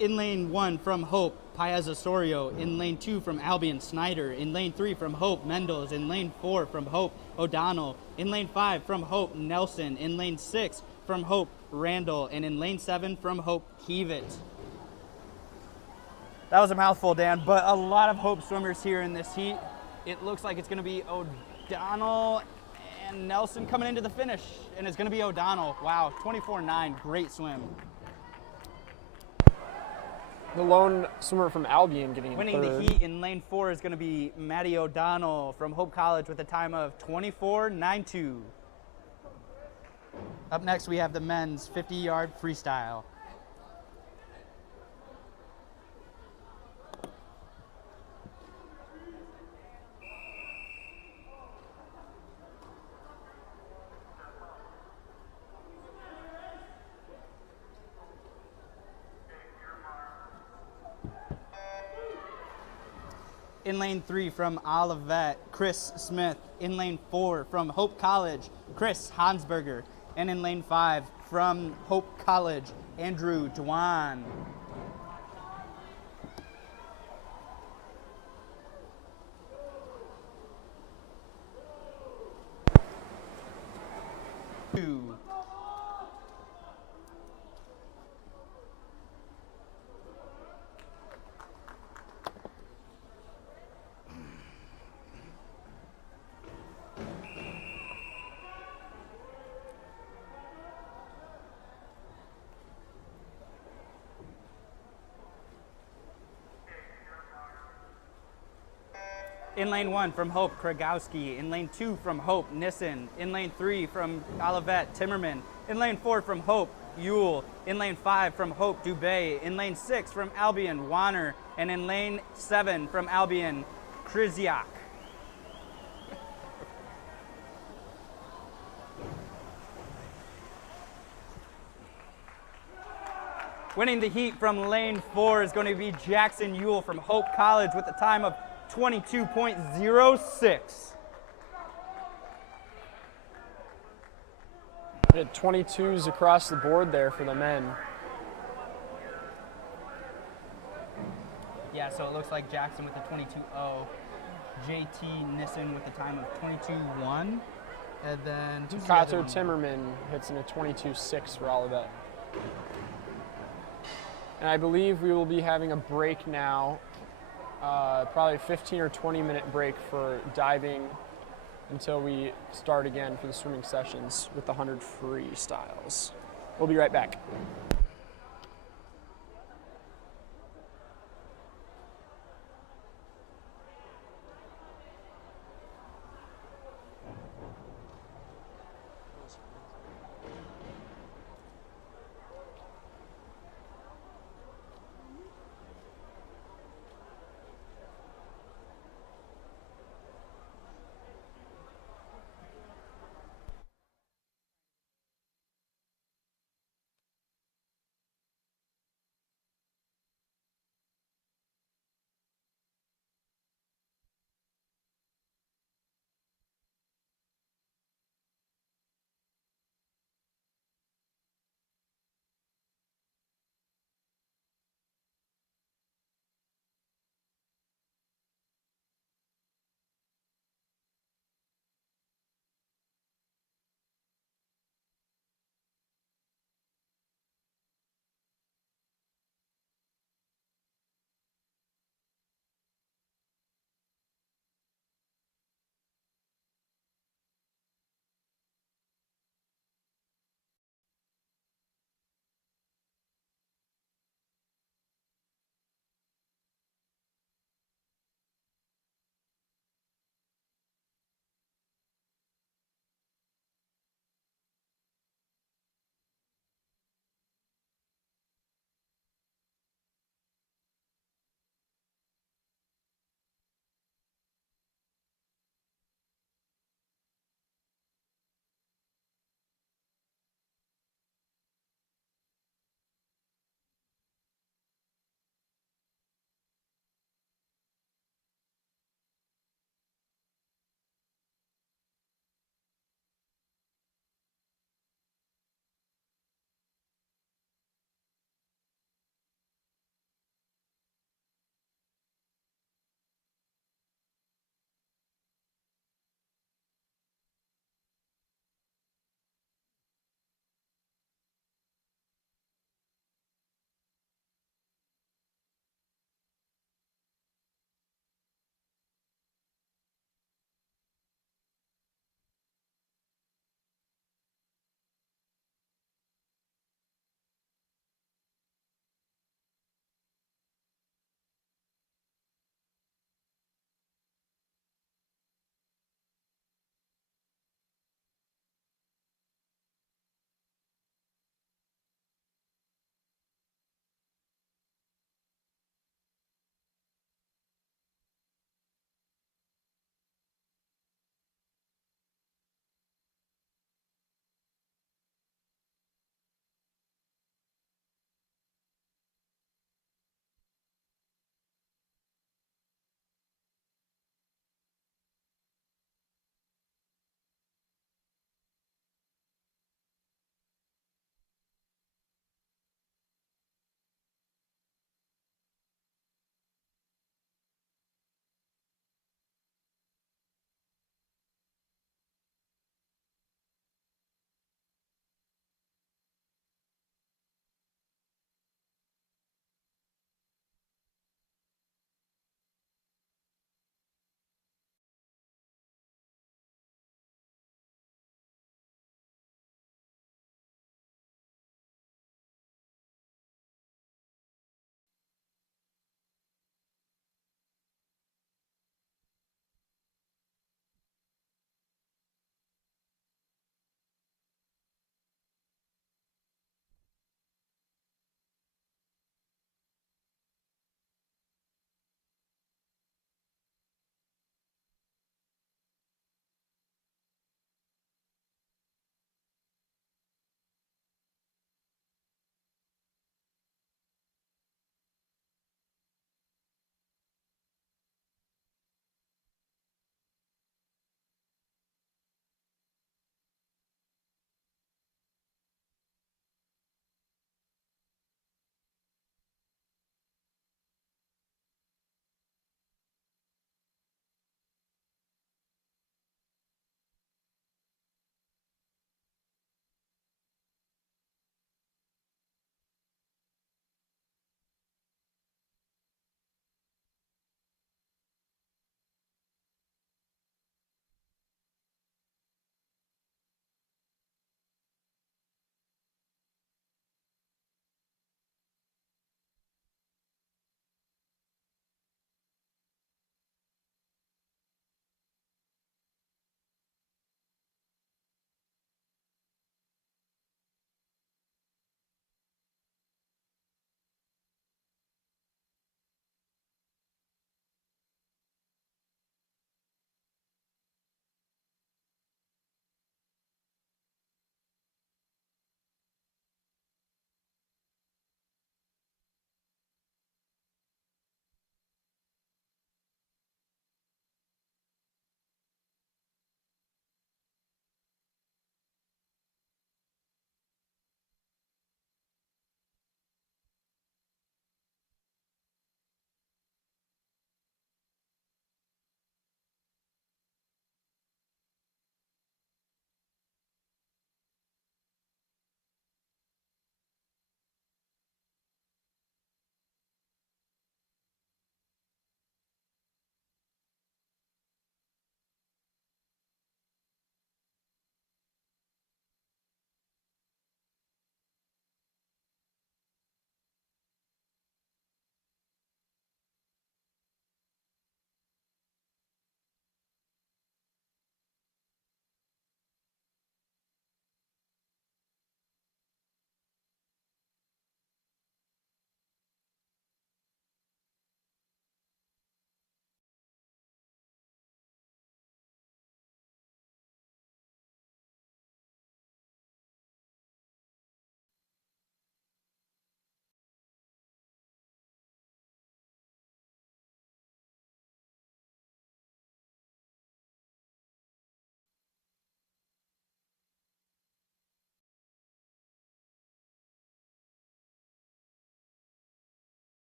In lane 1 from Hope, Paez Osorio. In lane 2 from Albion, Snyder. In lane 3 from Hope, Mendels. In lane 4 from Hope, O'Donnell. In lane 5 from Hope, Nelson. In lane 6 from Hope, Randall. And in lane 7 from Hope, Keevitt. That was a mouthful, Dan, but a lot of Hope swimmers here in this heat. It looks like it's going to be O'Donnell and Nelson coming into the finish, and it's going to be O'Donnell. Wow, 24.9, great swim. The lone swimmer from Albion getting winning third. The heat in lane 4 is going to be Matty O'Donnell from Hope College with a time of 24.92. Up next, we have the men's 50-yard freestyle. In lane 3 from Olivet, Chris Smith. In lane 4 from Hope College, Chris Hansberger. And in lane 5 from Hope College, Andrew Dwan. In lane 1 from Hope, Kragowski. In lane 2 from Hope, Nissen. In lane 3 from Olivet, Timmerman. In lane 4 from Hope, Ewell. In lane 5 from Hope, Dubé. In lane 6 from Albion, Warner. And in lane 7 from Albion, Kriziak. Winning the heat from lane 4 is going to be Jackson Ewell from Hope College with a time of 22.06. We had 22s across the board there for the men. Yeah, so it looks like Jackson with the 22.0, JT Nissen with a time of 22.1, and then who's the other Kato one? Timmerman hits in a 22.6 for Olivet. And I believe we will be having a break now, probably a 15 or 20 minute break for diving until we start again for the swimming sessions with the 100 freestyles. We'll be right back.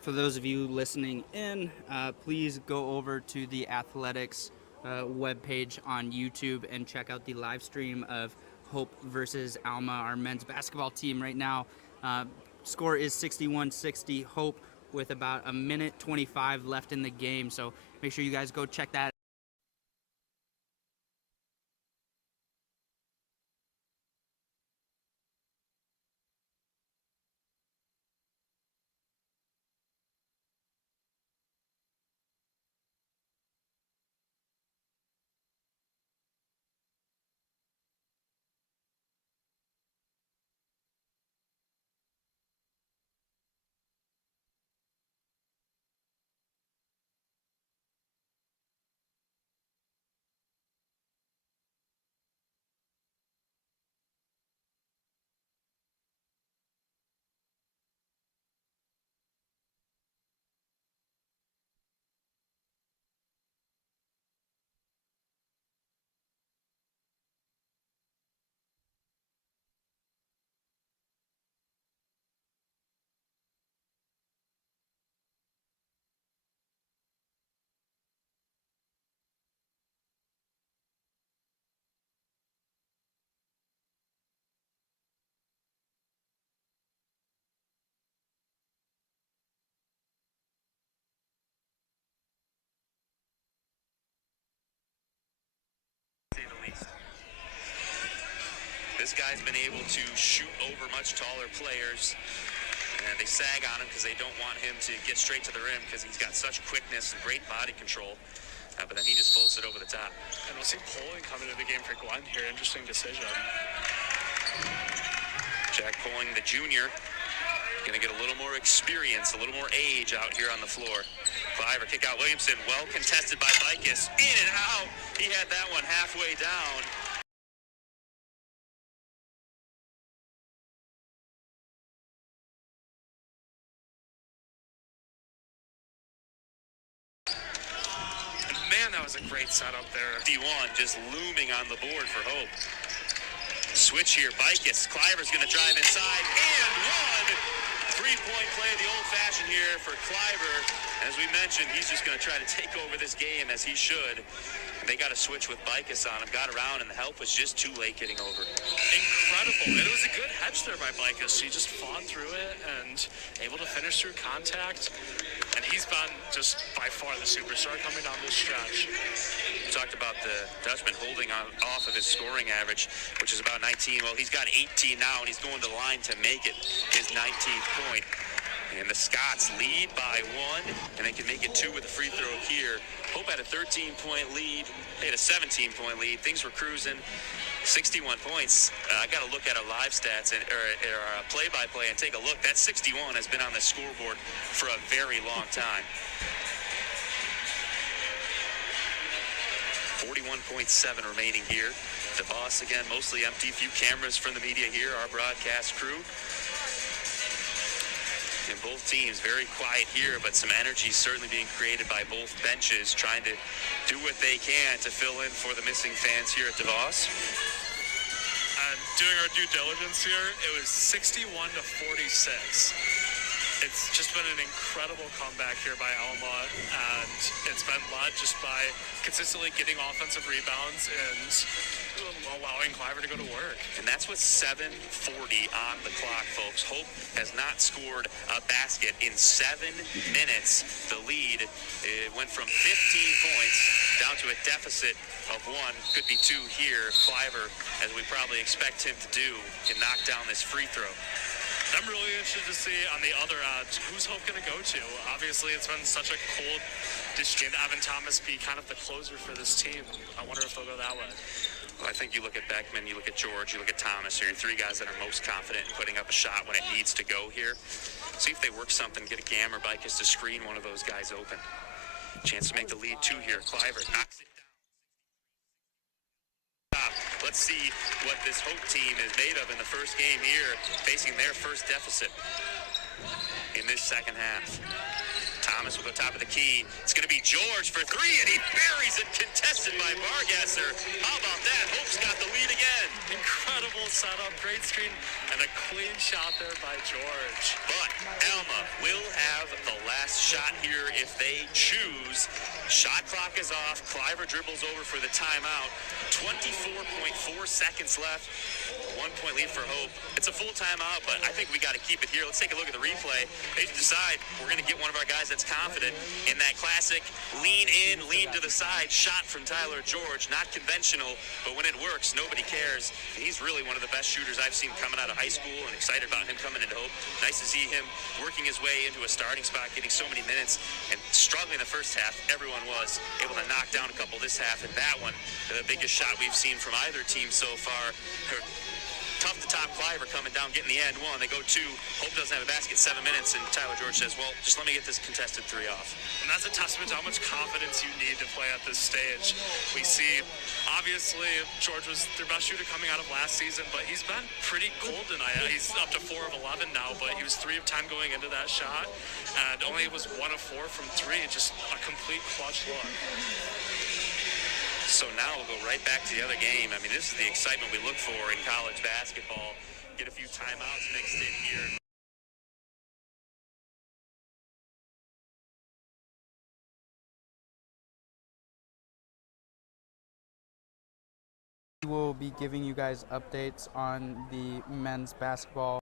For those of you listening in, please go over to the athletics webpage on YouTube and check out the live stream of Hope versus Alma, our men's basketball team right now. Score is 61-60 Hope with about a minute 25 left in the game, so make sure you guys go check that. This guy's been able to shoot over much taller players, and they sag on him because they don't want him to get straight to the rim because he's got such quickness and great body control. But then he just floats it over the top. And we'll see Poling coming into the game for Glenn here. Interesting decision. Jack Poling, the junior, going to get a little more experience, a little more age out here on the floor. Cliver, kick out Williamson, well contested by Bicus. In and out. He had that one halfway down. Man, that was a great setup there. 51 just looming on the board for Hope. Switch here, Bicus. Cliver's going to drive inside and one. Three-point play the old-fashioned here for Cliver. As we mentioned, he's just going to try to take over this game as he should. And they got a switch with Bicus on him, got around, and the help was just too late getting over. Incredible. And it was a good hedge there by Bicus. He just fought through it and able to finish through contact. And he's been just by far the superstar coming down this stretch. We talked about the Dutchman holding off of his scoring average, which is about 19. Well, he's got 18 now, and he's going to the line to make it his 19th point. And the Scots lead by one, and they can make it two with a free throw here. Hope had a 13-point lead. They had a 17-point lead. Things were cruising. 61 points. I got to look at our live stats or our play-by-play and take a look. That 61 has been on the scoreboard for a very long time. 41.7 remaining here. The boss again, mostly empty. Few cameras from the media here, our broadcast crew. And both teams very quiet here, but some energy certainly being created by both benches, trying to do what they can to fill in for the missing fans here at DeVos. Doing our due diligence here, it was 61 to 46. It's just been an incredible comeback here by Alma, and it's been led just by consistently getting offensive rebounds and allowing Cliver to go to work. And that's with 7:40 on the clock, folks. Hope has not scored a basket in 7 minutes. The lead went from 15 points down to a deficit of 1. Could be 2 here. Cliver, as we probably expect him to do, can knock down this free throw. I'm really interested to see on the other odds, who's Hope going to go to? Obviously, it's been such a cold district. Evan Thomas be kind of the closer for this team. I wonder if they'll go that way. Well, I think you look at Beckman, you look at George, you look at Thomas, are your 3 guys that are most confident in putting up a shot when it needs to go here. See if they work something, get a Gam or Bicus to screen one of those guys open. Chance to make the lead 2 here. Cliver knocks it down. Let's see what this Hope team is made of in the first game here, facing their first deficit in this second half. Thomas will go top of the key. It's going to be George for three, and he buries it, contested by Bargasser. How about that? Hope's got the lead again. Incredible setup, great screen, and a clean shot there by George. But Alma will have the last shot here if they choose. Shot clock is off. Cliver dribbles over for the timeout. 24.4 seconds left. 1 point lead for Hope. It's a full timeout, but I think we got to keep it here. Let's take a look at the replay. They decide we're going to get one of our guys that's confident in that classic lean in, lean to the side shot from Tyler George. Not conventional, but when it works, nobody cares. And he's really one of the best shooters I've seen coming out of high school, and excited about him coming into Hope. Nice to see him working his way into a starting spot, getting so many minutes, and struggling the first half. Everyone was able to knock down a couple this half, and that one, the biggest shot we've seen from either team so far. Tough to top Cliver coming down, getting the end one. They go two. Hope doesn't have a basket, 7 minutes, and Tyler George says, well, just let me get this contested three off. And that's a testament to how much confidence you need to play at this stage. We see, obviously, George was their best shooter coming out of last season, but he's been pretty cold tonight. He's up to 4 of 11 now, but he was 3 of 10 going into that shot, and only was 1 of 4 from 3. Just a complete clutch look. So now we'll go right back to the other game. I mean, this is the excitement we look for in college basketball. Get a few timeouts mixed in here. We will be giving you guys updates on the men's basketball.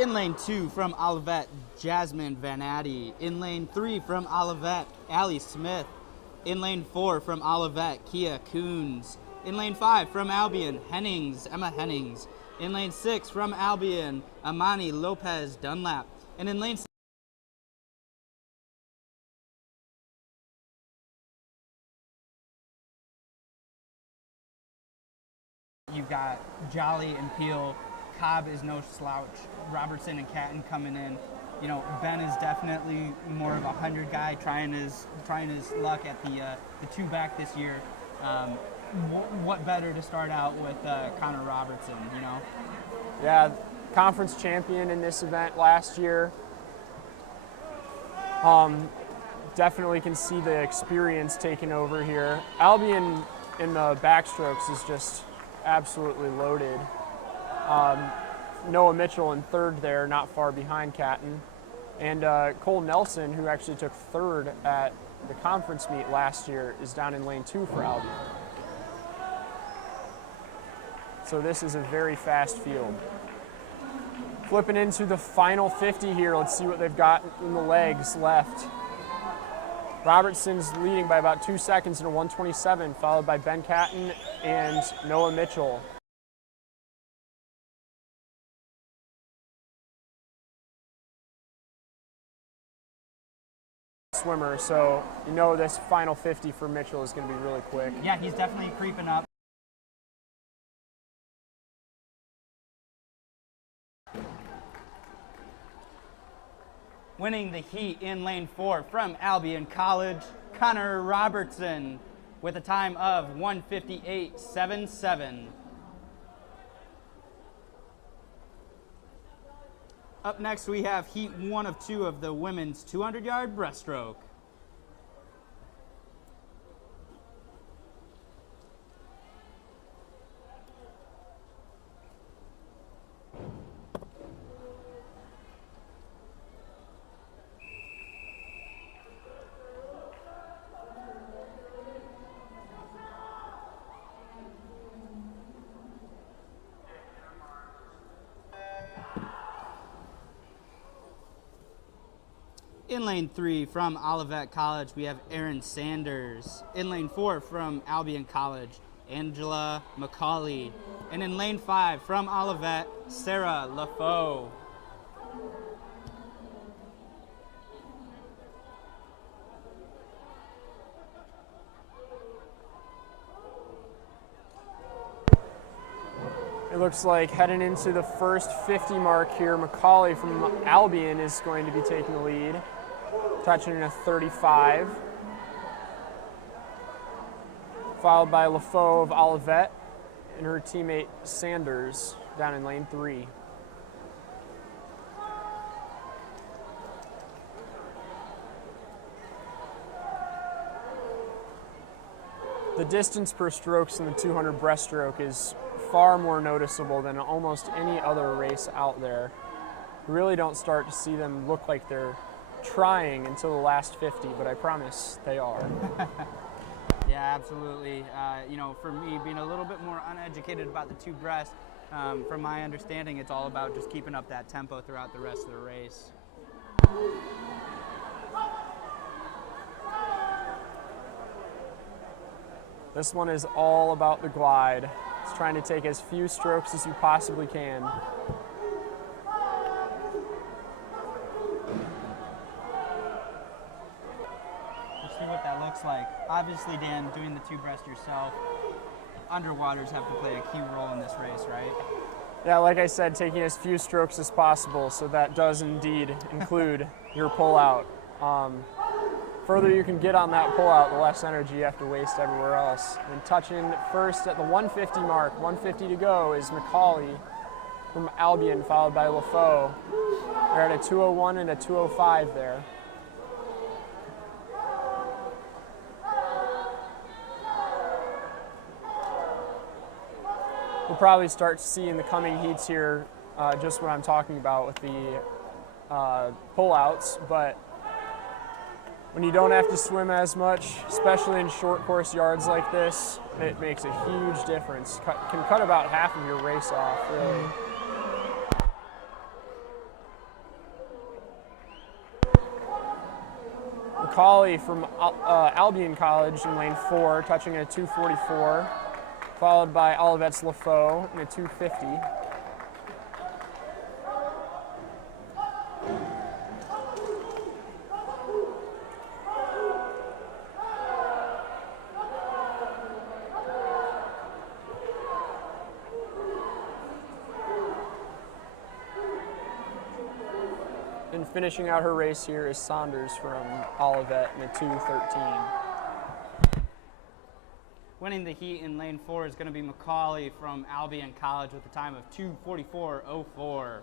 In lane 2 from Olivet, Jasmine Vanatti. In lane 3 from Olivet, Allie Smith. In lane 4 from Olivet, Kia Coons. In lane 5 from Albion, Emma Hennings. In lane 6 from Albion, Amani Lopez Dunlap. And in lane you've got Jolly and Peel. Cobb is no slouch. Robertson and Catton coming in. You know, Ben is definitely more of a 100 guy, trying his luck at the 2-back this year. What better to start out with Connor Robertson, you know? Yeah, conference champion in this event last year. Definitely can see the experience taking over here. Albion in the backstrokes is just absolutely loaded. Noah Mitchell in third there, not far behind Catton. And Cole Nelson, who actually took third at the conference meet last year, is down in lane 2 for Albion. So this is a very fast field. Flipping into the final 50 here. Let's see what they've got in the legs left. Robertson's leading by about 2 seconds in a 1:27, followed by Ben Catton and Noah Mitchell. swimmer, so you know this final 50 for Mitchell is going to be really quick. Yeah, he's definitely creeping up. Winning the heat in lane 4 from Albion College, Connor Robertson with a time of 1:58.77. Up next, we have heat 1 of 2 of the women's 200-yard breaststroke. In lane 3 from Olivet College, we have Aaron Sanders. In lane 4 from Albion College, Angela McCauley. And in lane 5 from Olivet, Sarah LaFaux. It looks like heading into the first 50 mark here, McCauley from Albion is going to be taking the lead, touching in a 35. Followed by LaFaux of Olivet and her teammate Sanders down in lane 3. The distance per strokes in the 200 breaststroke is far more noticeable than almost any other race out there. You really don't start to see them look like they're trying until the last 50, but I promise they are. Yeah, absolutely. You know, for me, being a little bit more uneducated about the two breast, from my understanding, it's all about just keeping up that tempo throughout the rest of the race. This one is all about the glide. It's trying to take as few strokes as you possibly can. Let's see what that looks like. Obviously, Dan, doing the two breast yourself, underwaters have to play a key role in this race, right? Yeah, like I said, taking as few strokes as possible, so that does indeed include your pullout. Further you can get on that pullout, the less energy you have to waste everywhere else. And touching first at the 150 mark, 150 to go, is McCauley from Albion, followed by LaFaux. They're at a 2:01 and a 2:05 there. We'll probably start to see in the coming heats here just what I'm talking about with the pullouts, but when you don't have to swim as much, especially in short course yards like this, it makes a huge difference. Can cut about half of your race off, really. McCauley from Albion College in lane 4, touching at a 2:44, followed by Olivet's LaFaux in a 2:50. And finishing out her race here is Saunders from Olivet in a 2:13. Winning the heat in lane 4 is going to be McCauley from Albion College with a time of 2:44.04.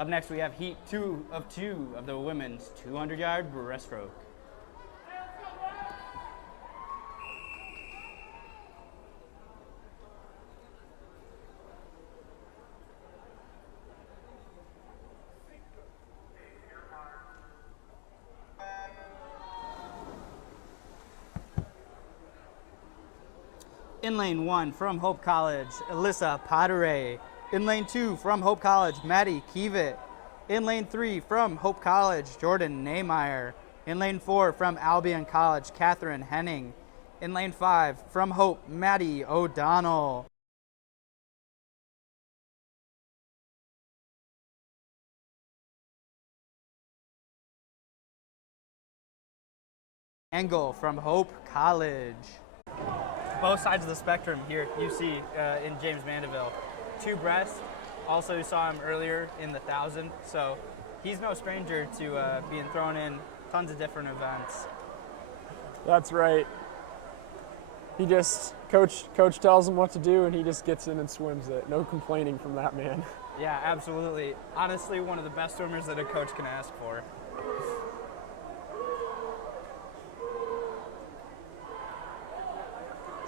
Up next, we have heat 2 of 2 of the women's 200-yard breaststroke. In lane 1 from Hope College, Alyssa Padre. In lane 2 from Hope College, Maddie Kievit. In lane 3 from Hope College, Jordan Nehmeyer. In lane 4 from Albion College, Catherine Henning. In lane 5 from Hope, Maddie O'Donnell. Engel from Hope College. Both sides of the spectrum here you see in James Mandeville. 2 breast, also saw him earlier in the 1,000, so he's no stranger to being thrown in tons of different events. That's right. He just, coach tells him what to do and he just gets in and swims it. No complaining from that man. Yeah, absolutely. Honestly, one of the best swimmers that a coach can ask for.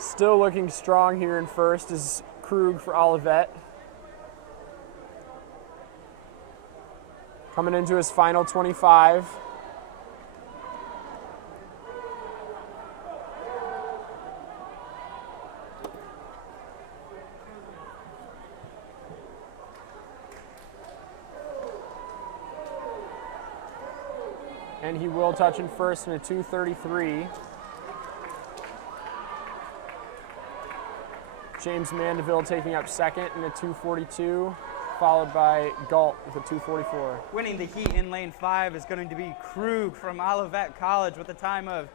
Still looking strong here in first is Krug for Olivet. Coming into his final 25. And he will touch in first in a 2:33. James Mandeville taking up second in a 2:42, followed by Galt with a 2:44. Winning the heat in lane 5 is going to be Krug from Olivet College with a time of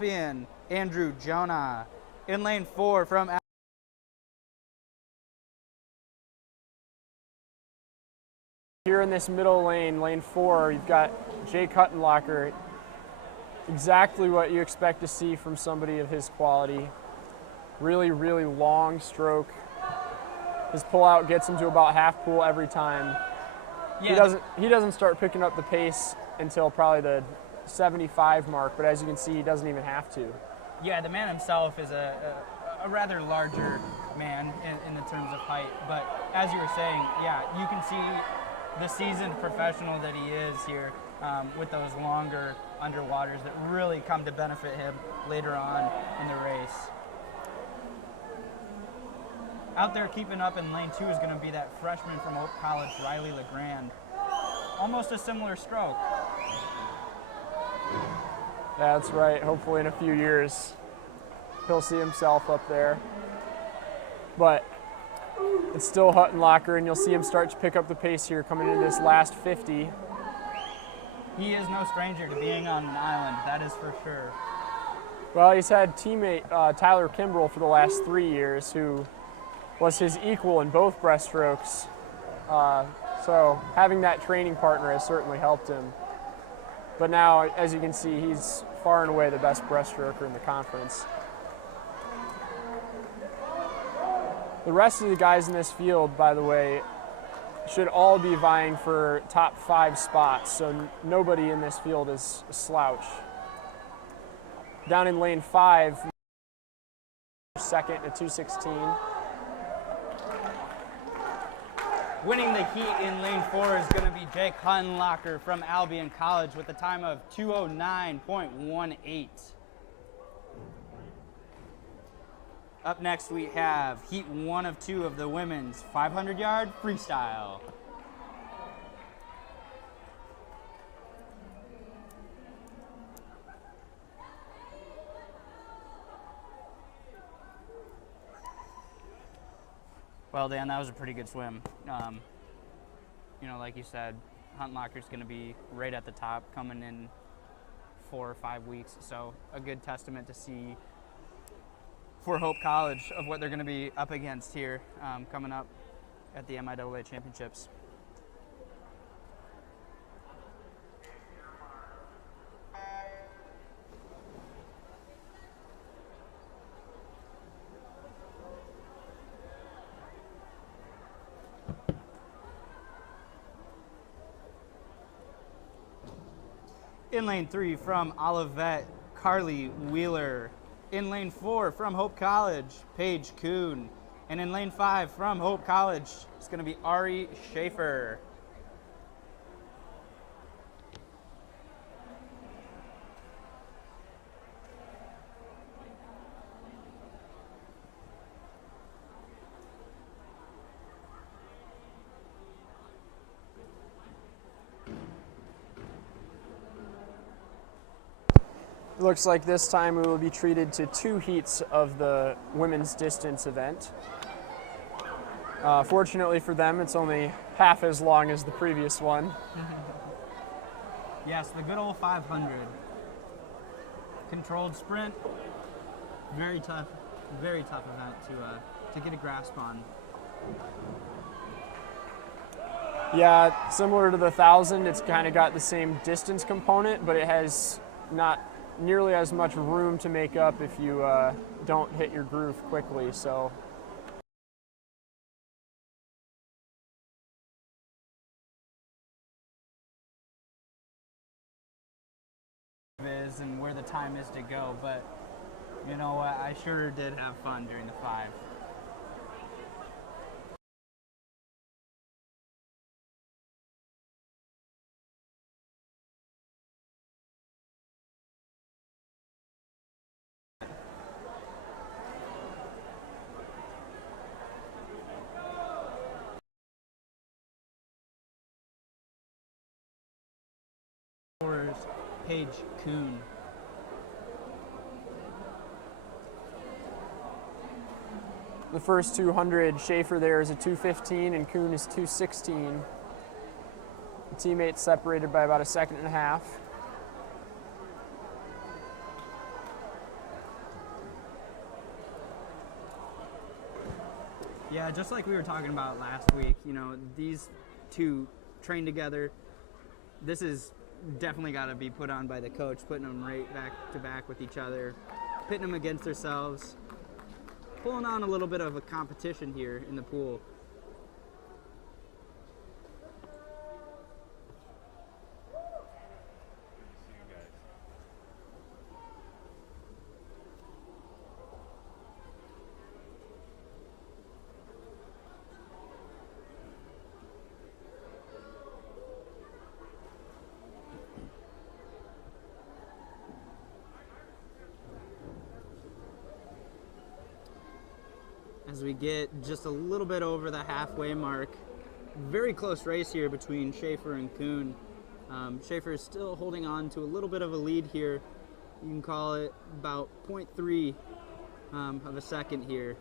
Albion, Andrew Jonah. In lane 4 from Here in this middle lane, lane 4, you've got Jake Huttenlocker. Exactly what you expect to see from somebody of his quality. Really, really long stroke. His pullout gets him to about half pool every time. Yeah, He doesn't start picking up the pace until probably the 75 mark, but as you can see, he doesn't even have to. Yeah, the man himself is a rather larger man in the terms of height, but as you were saying, yeah, you can see the seasoned professional that he is here with those longer underwaters that really come to benefit him later on in the race. Out there keeping up in lane 2 is going to be that freshman from Oak College, Riley LeGrand. Almost a similar stroke. That's right. Hopefully in a few years, he'll see himself up there. But it's still Huttenlocker, and you'll see him start to pick up the pace here coming into this last 50. He is no stranger to being on an island, that is for sure. Well, he's had teammate Tyler Kimbrell for the last 3 years, who was his equal in both breaststrokes. So having that training partner has certainly helped him. But now, as you can see, he's far and away the best breaststroker in the conference. The rest of the guys in this field, by the way, should all be vying for top 5 spots, so nobody in this field is a slouch. Down in lane 5, second at 2:16. Winning the heat in lane 4 is going to be Jake Huttenlocker from Albion College with a time of 2:09.18. Up next we have heat 1 of 2 of the women's 500-yard freestyle. Well, Dan, that was a pretty good swim. You know, like you said, Huttenlocker's going to be right at the top coming in 4 or 5 weeks. So a good testament to see for Hope College of what they're going to be up against here coming up at the MIAA Championships. In lane 3 from Olivet, Carly Wheeler. In lane 4 from Hope College, Paige Kuhn. And in lane 5 from Hope College, it's going to be Ari Schaefer. Looks like this time we will be treated to 2 heats of the women's distance event. Fortunately for them, it's only half as long as the previous one. Yes, the good old 500. Controlled sprint. Very tough event to get a grasp on. Yeah, similar to the 1,000, it's kind of got the same distance component, but it has not nearly as much room to make up if you don't hit your groove quickly. So. Is and where the time is to go, but you know what, I sure did have fun during the 5. Paige Kuhn. The first 200, Schaefer there is a 2:15 and Kuhn is 2:16. The teammates separated by about a second and a half. Yeah, just like we were talking about last week, you know, these two train together. This is definitely got to be put on by the coach, putting them right back to back with each other, pitting them against themselves, pulling on a little bit of a competition here in the pool. As we get just a little bit over the halfway mark, very close race here between Schaefer and Kuhn. Schaefer is still holding on to a little bit of a lead here. You can call it about 0.3 of a second here.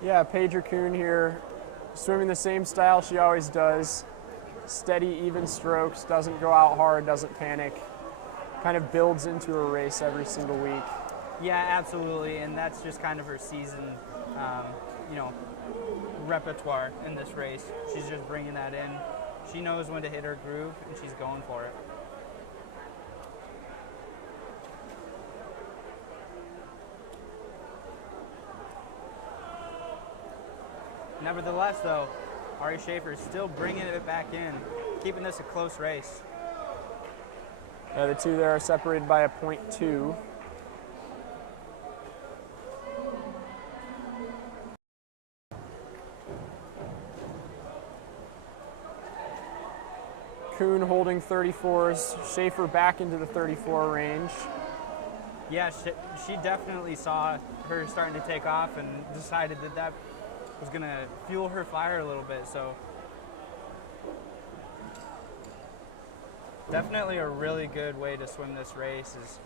Yeah, Paige Kuhn here, swimming the same style she always does. Steady, even strokes, doesn't go out hard, doesn't panic. Kind of builds into a race every single week. Yeah, absolutely, and that's just kind of her season, repertoire in this race. She's just bringing that in. She knows when to hit her groove, and she's going for it. Nevertheless, though, Ari Schaefer is still bringing it back in, keeping this a close race. The two there are separated by a 0.2. Kuhn holding 34s, Schaefer back into the 34 range. Yeah, she definitely saw her starting to take off and decided that was going to fuel her fire a little bit. So definitely a really good way to swim this race is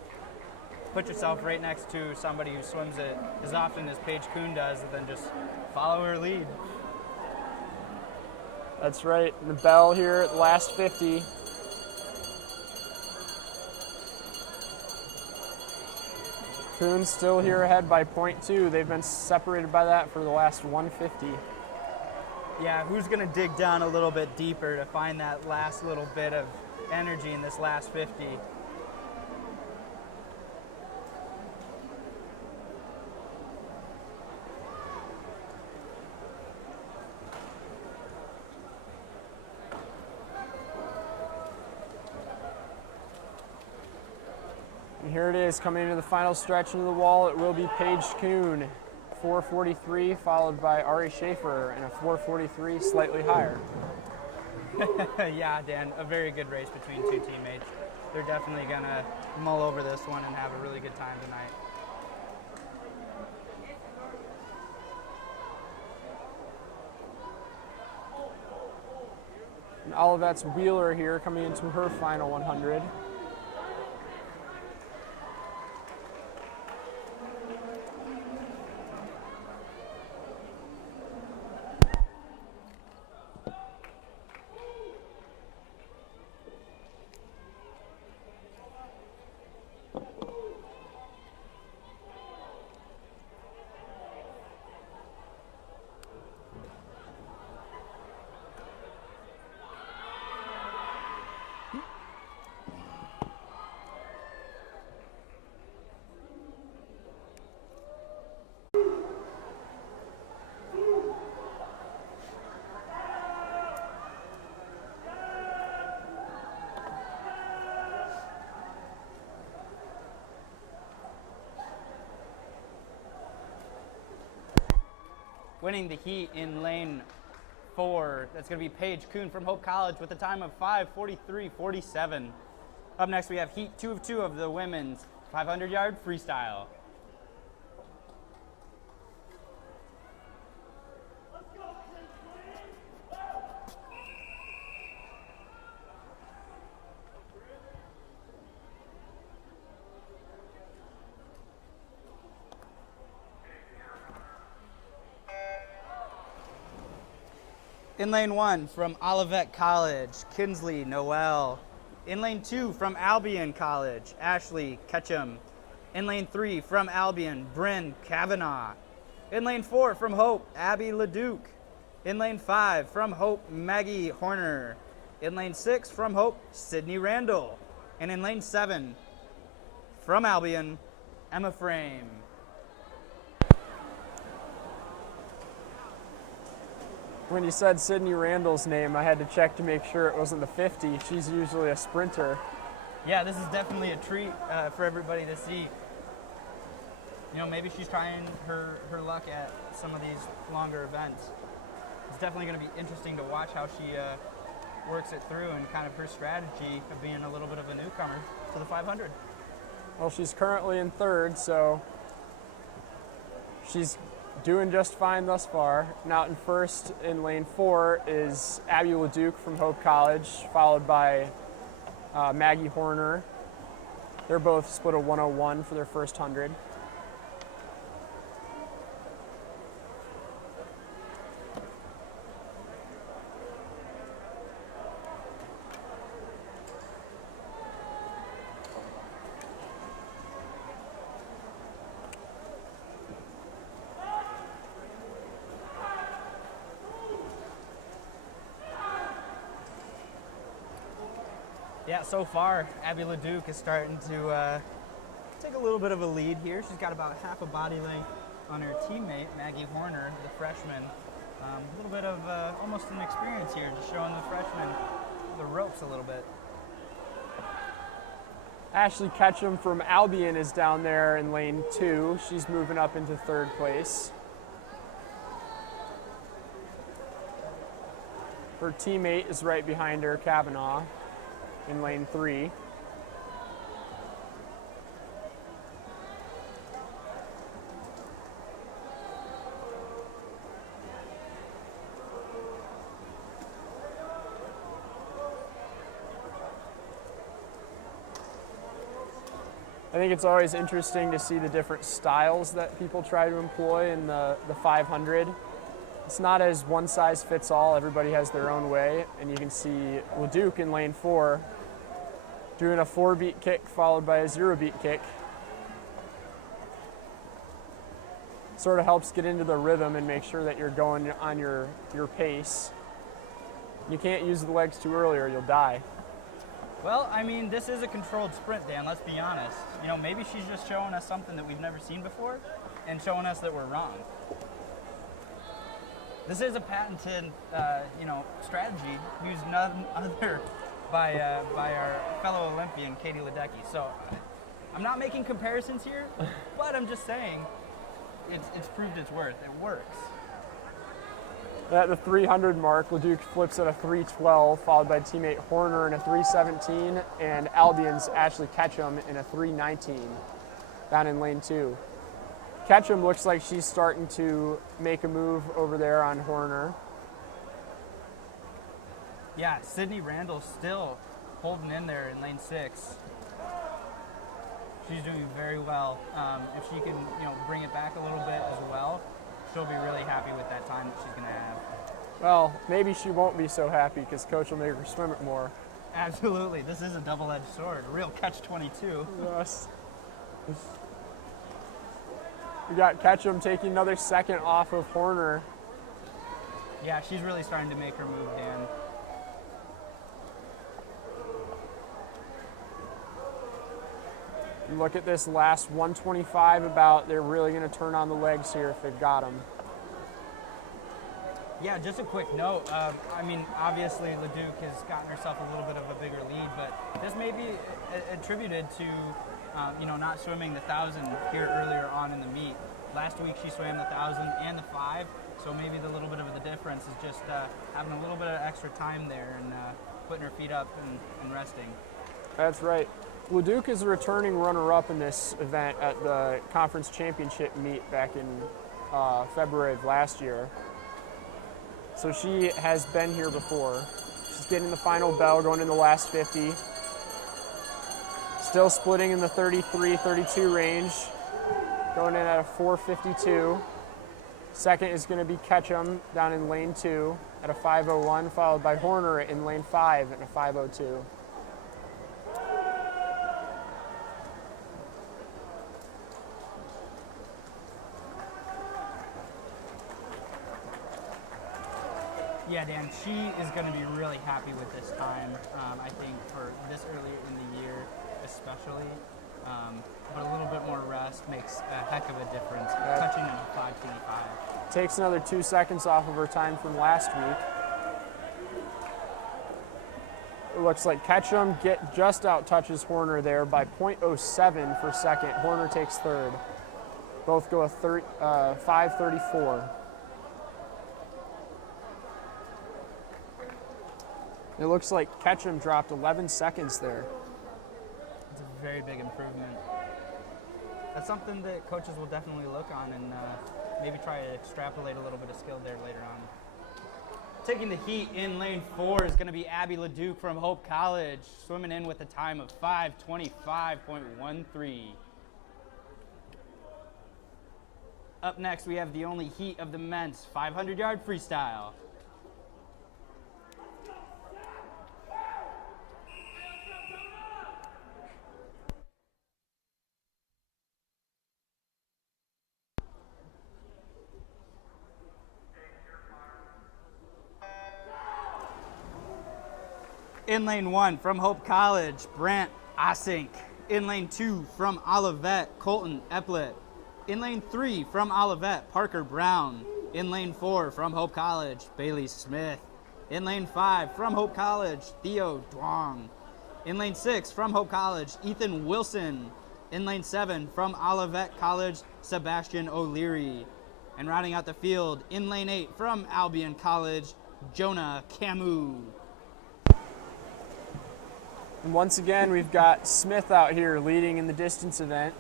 put yourself right next to somebody who swims it as often as Paige Kuhn does, and then just follow her lead. That's right. The bell here at the last 50. Kuhn's still here ahead by 0.2. They've been separated by that for the last 150. Yeah, who's going to dig down a little bit deeper to find that last little bit of energy in this last 50? And here it is, coming into the final stretch into the wall. It will be Paige Kuhn, 4:43, followed by Ari Schaefer, and a 4:43 slightly higher. Yeah, Dan, a very good race between two teammates. They're definitely going to mull over this one and have a really good time tonight. And Olivet's Wheeler here coming into her final 100. Winning the heat in lane 4, that's going to be Paige Kuhn from Hope College with a time of 5:43.47. Up next, we have heat 2 of 2 of the women's 500-yard freestyle. In lane 1 from Olivet College, Kinsley Noel. In lane 2 from Albion College, Ashley Ketchum. In lane 3 from Albion, Bryn Kavanaugh. In lane 4 from Hope, Abby Leduc. In lane 5 from Hope, Maggie Horner. In lane 6 from Hope, Sydney Randall. And in lane 7 from Albion, Emma Frame. When you said Sydney Randall's name, I had to check to make sure it wasn't the 50. She's usually a sprinter. Yeah, this is definitely a treat for everybody to see. You know, maybe she's trying her luck at some of these longer events. It's definitely going to be interesting to watch how she works it through and kind of her strategy of being a little bit of a newcomer to the 500. Well, she's currently in 3rd, so she's doing just fine thus far. Now in 1st in lane 4 is Abby Leduc from Hope College, followed by Maggie Horner. They're both split a 101 for their first 100. Yeah, so far, Abby Leduc is starting to take a little bit of a lead here. She's got about half a body length on her teammate, Maggie Horner, the freshman. A little bit of almost an experience here, just showing the freshman the ropes a little bit. Ashley Ketchum from Albion is down there in lane 2. She's moving up into 3rd place. Her teammate is right behind her, Kavanaugh, in lane 3. I think it's always interesting to see the different styles that people try to employ in the 500. It's not as one size fits all. Everybody has their own way. And you can see Leduc in lane 4 doing a 4-beat kick followed by a 0-beat kick. Sort of helps get into the rhythm and make sure that you're going on your pace. You can't use the legs too early or you'll die. Well, I mean, this is a controlled sprint, Dan, let's be honest. You know, maybe she's just showing us something that we've never seen before and showing us that we're wrong. This is a patented, strategy used none other by our fellow Olympian, Katie Ledecky. So I'm not making comparisons here, but I'm just saying it's proved its worth. It works. At the 300 mark, Leduc flips at a 312, followed by teammate Horner in a 317, and Albion's Ashley Ketchum in a 319, down in lane 2. Ketchum looks like she's starting to make a move over there on Horner. Yeah, Sydney Randall still holding in there in lane 6. She's doing very well. If she can, bring it back a little bit as well, she'll be really happy with that time that she's going to have. Well, maybe she won't be so happy because coach will make her swim it more. Absolutely. This is a double-edged sword, a real catch-22. Yes. We got Ketchum taking another second off of Horner. Yeah, she's really starting to make her move, Dan. Look at this last 125 about they're really going to turn on the legs here if they've got them. Yeah, just a quick note. Obviously LeDuc has gotten herself a little bit of a bigger lead, but this may be attributed to, not swimming the 1,000 here earlier on in the meet. Last week she swam the 1,000 and the 5, so maybe the little bit of the difference is just having a little bit of extra time there and putting her feet up and resting. That's right. LeDuc is a returning runner-up in this event at the conference championship meet back in February of last year. So she has been here before. She's getting the final bell going in the last 50. Still splitting in the 33-32 range. Going in at a 4:52. Second is going to be Ketchum down in lane 2 at a 5:01, followed by Horner in lane 5 at a 5:02. Yeah, Dan, she is going to be really happy with this time, I think, for this early in the year especially. But a little bit more rest makes a heck of a difference, touching in a 5:25. Takes another 2 seconds off of her time from last week. It looks like Ketchum just out touches Horner there by 0.07 for second. Horner takes third. Both go a 5:34. It looks like Ketchum dropped 11 seconds there. It's a very big improvement. That's something that coaches will definitely look on and maybe try to extrapolate a little bit of skill there later on. Taking the heat in lane 4 is going to be Abby LeDuc from Hope College, swimming in with a time of 5:25.13. Up next, we have the only heat of the men's 500-yard freestyle. In lane 1 from Hope College, Brant Asink. In lane 2 from Olivet, Colton Eplet. In lane 3 from Olivet, Parker Brown. In lane 4 from Hope College, Bailey Smith. In lane 5 from Hope College, Theo Duong. In lane 6 from Hope College, Ethan Wilson. In lane 7 from Olivet College, Sebastian O'Leary. And rounding out the field, in lane 8 from Albion College, Jonah Camus. And once again, we've got Smith out here leading in the distance event.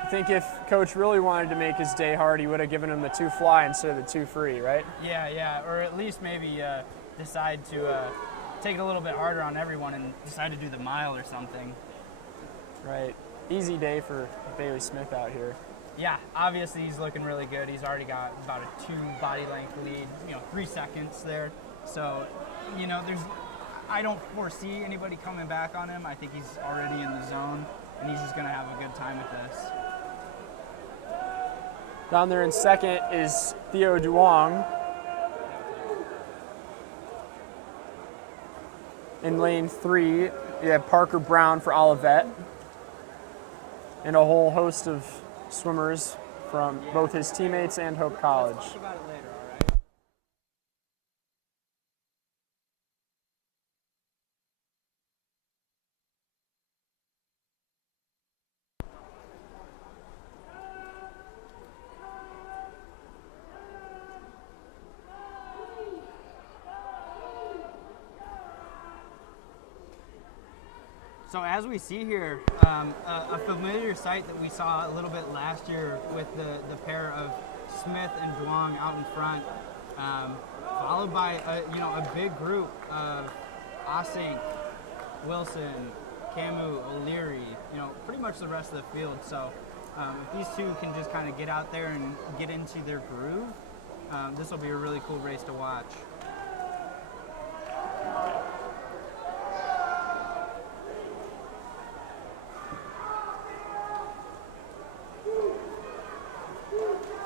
I think if Coach really wanted to make his day hard, he would have given him the 2 fly instead of the 2 free, right? Yeah, or at least maybe decide to take it a little bit harder on everyone and decide to do the mile or something. Right. Easy day for Bailey Smith out here. Yeah, obviously he's looking really good. He's already got about a 2 body length lead, 3 seconds there. So, I don't foresee anybody coming back on him. I think he's already in the zone, and he's just going to have a good time with this. Down there in second is Theo Duong. In lane 3, you have Parker Brown for Olivet. And a whole host of swimmers from both his teammates and Hope College. Let's talk about it later, all right? So as we see here, a familiar sight that we saw a little bit last year with the pair of Smith and Duong out in front. followed by a big group of Async, Wilson, Camus, O'Leary, pretty much the rest of the field. So if these two can just kind of get out there and get into their groove, this will be a really cool race to watch.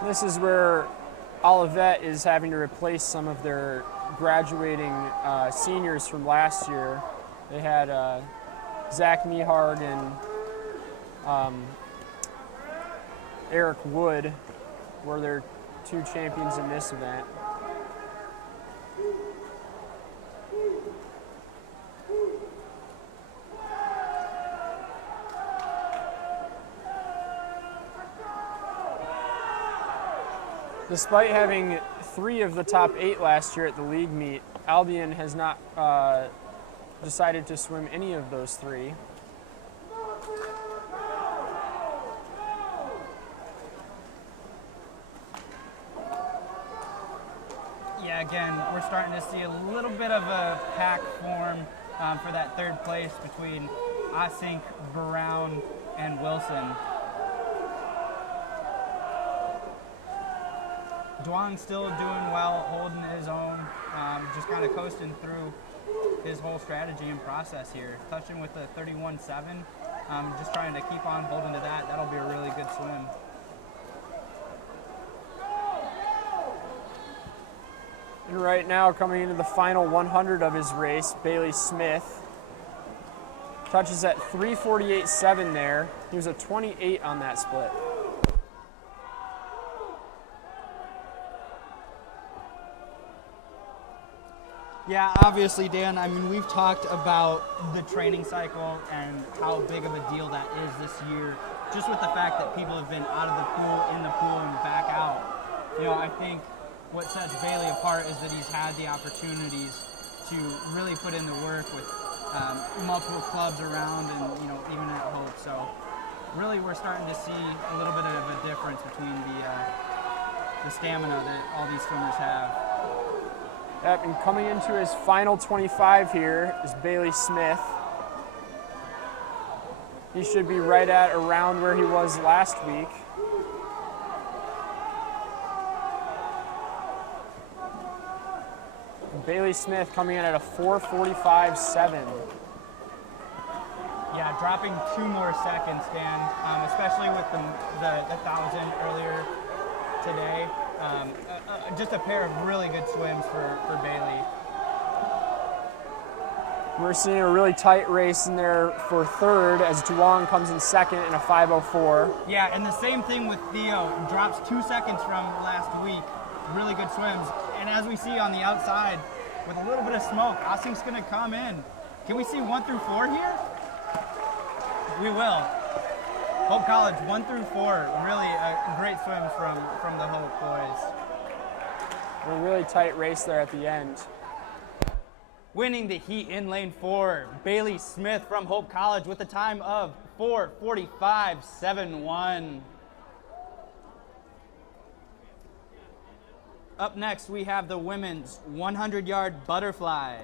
This is where Olivet is having to replace some of their graduating seniors from last year. They had Zach Meharg and Eric Wood were their two champions in this event. Despite having 3 of the top 8 last year at the league meet, Albion has not decided to swim any of those 3. Yeah, again, we're starting to see a little bit of a pack form for that third place between Async, Brown, and Wilson. Duong still doing well, holding his own, just kind of coasting through his whole strategy and process here. Touching with the 31.7, just trying to keep on holding to that. That'll be a really good swim. And right now, coming into the final 100 of his race, Bailey Smith touches at 3:48.7 there. He was a 28 on that split. Yeah, obviously, Dan, I mean, we've talked about the training cycle and how big of a deal that is this year, just with the fact that people have been out of the pool, in the pool, and back out. I think what sets Bailey apart is that he's had the opportunities to really put in the work with multiple clubs around and, even at Hope. So really we're starting to see a little bit of a difference between the stamina that all these swimmers have. Yep, and coming into his final 25 here is Bailey Smith. He should be right at around where he was last week. And Bailey Smith coming in at a 4:45.7. Yeah, dropping 2 more seconds, Dan, especially with the 1,000 earlier today. Just a pair of really good swims for Bailey. We're seeing a really tight race in there for third as Duong comes in second in a 5:04. Yeah, and the same thing with Theo. Drops 2 seconds from last week. Really good swims. And as we see on the outside, with a little bit of smoke, Async's going to come in. Can we see 1 through 4 here? We will. Hope College, 1 through 4. Really a great swims from the Hope boys. A really tight race there at the end. Winning the heat in lane 4, Bailey Smith from Hope College with a time of 4:45.71. Up next, we have the women's 100-yard butterfly.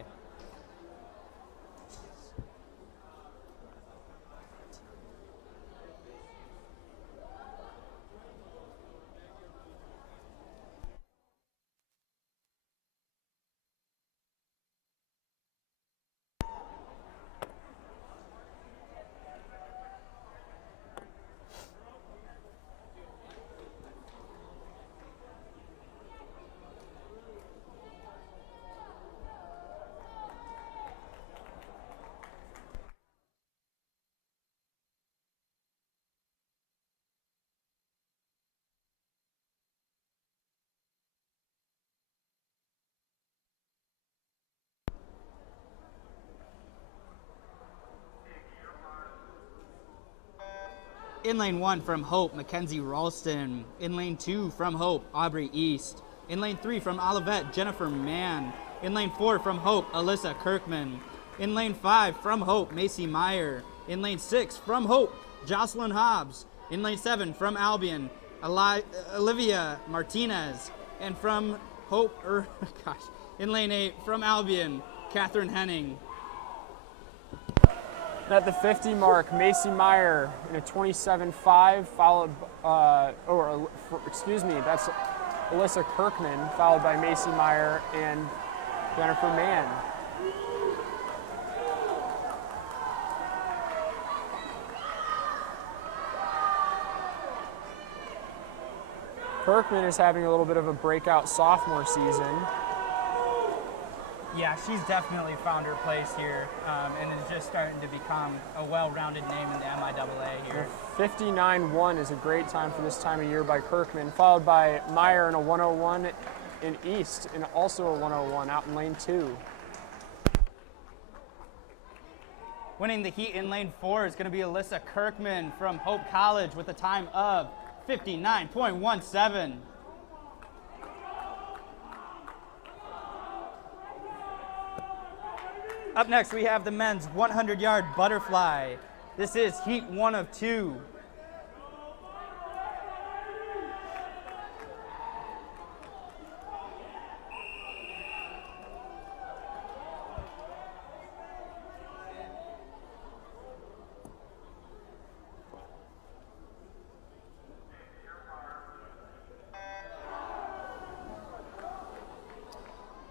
In lane 1 from Hope, Mackenzie Ralston. In lane 2 from Hope, Aubrey East. In lane 3 from Olivet, Jennifer Mann. In lane 4 from Hope, Alyssa Kirkman. In lane 5 from Hope, Macy Meyer. In lane 6 from Hope, Jocelyn Hobbs. In lane 7 from Albion, Olivia Martinez. And from In lane 8 from Albion, Catherine Henning. At the 50 mark, Macy Meyer in a 27.5, followed, that's Alyssa Kirkman, followed by Macy Meyer and Jennifer Mann. Kirkman is having a little bit of a breakout sophomore season. Yeah, she's definitely found her place here and is just starting to become a well-rounded name in the MIAA here. 59.1 is a great time for this time of year by Kirkman, followed by Meyer in a 101 in East, and also a 101 out in lane 2. Winning the heat in lane 4 is going to be Alyssa Kirkman from Hope College with a time of 59.17. Up next, we have the men's 100-yard butterfly. This is heat 1 of 2.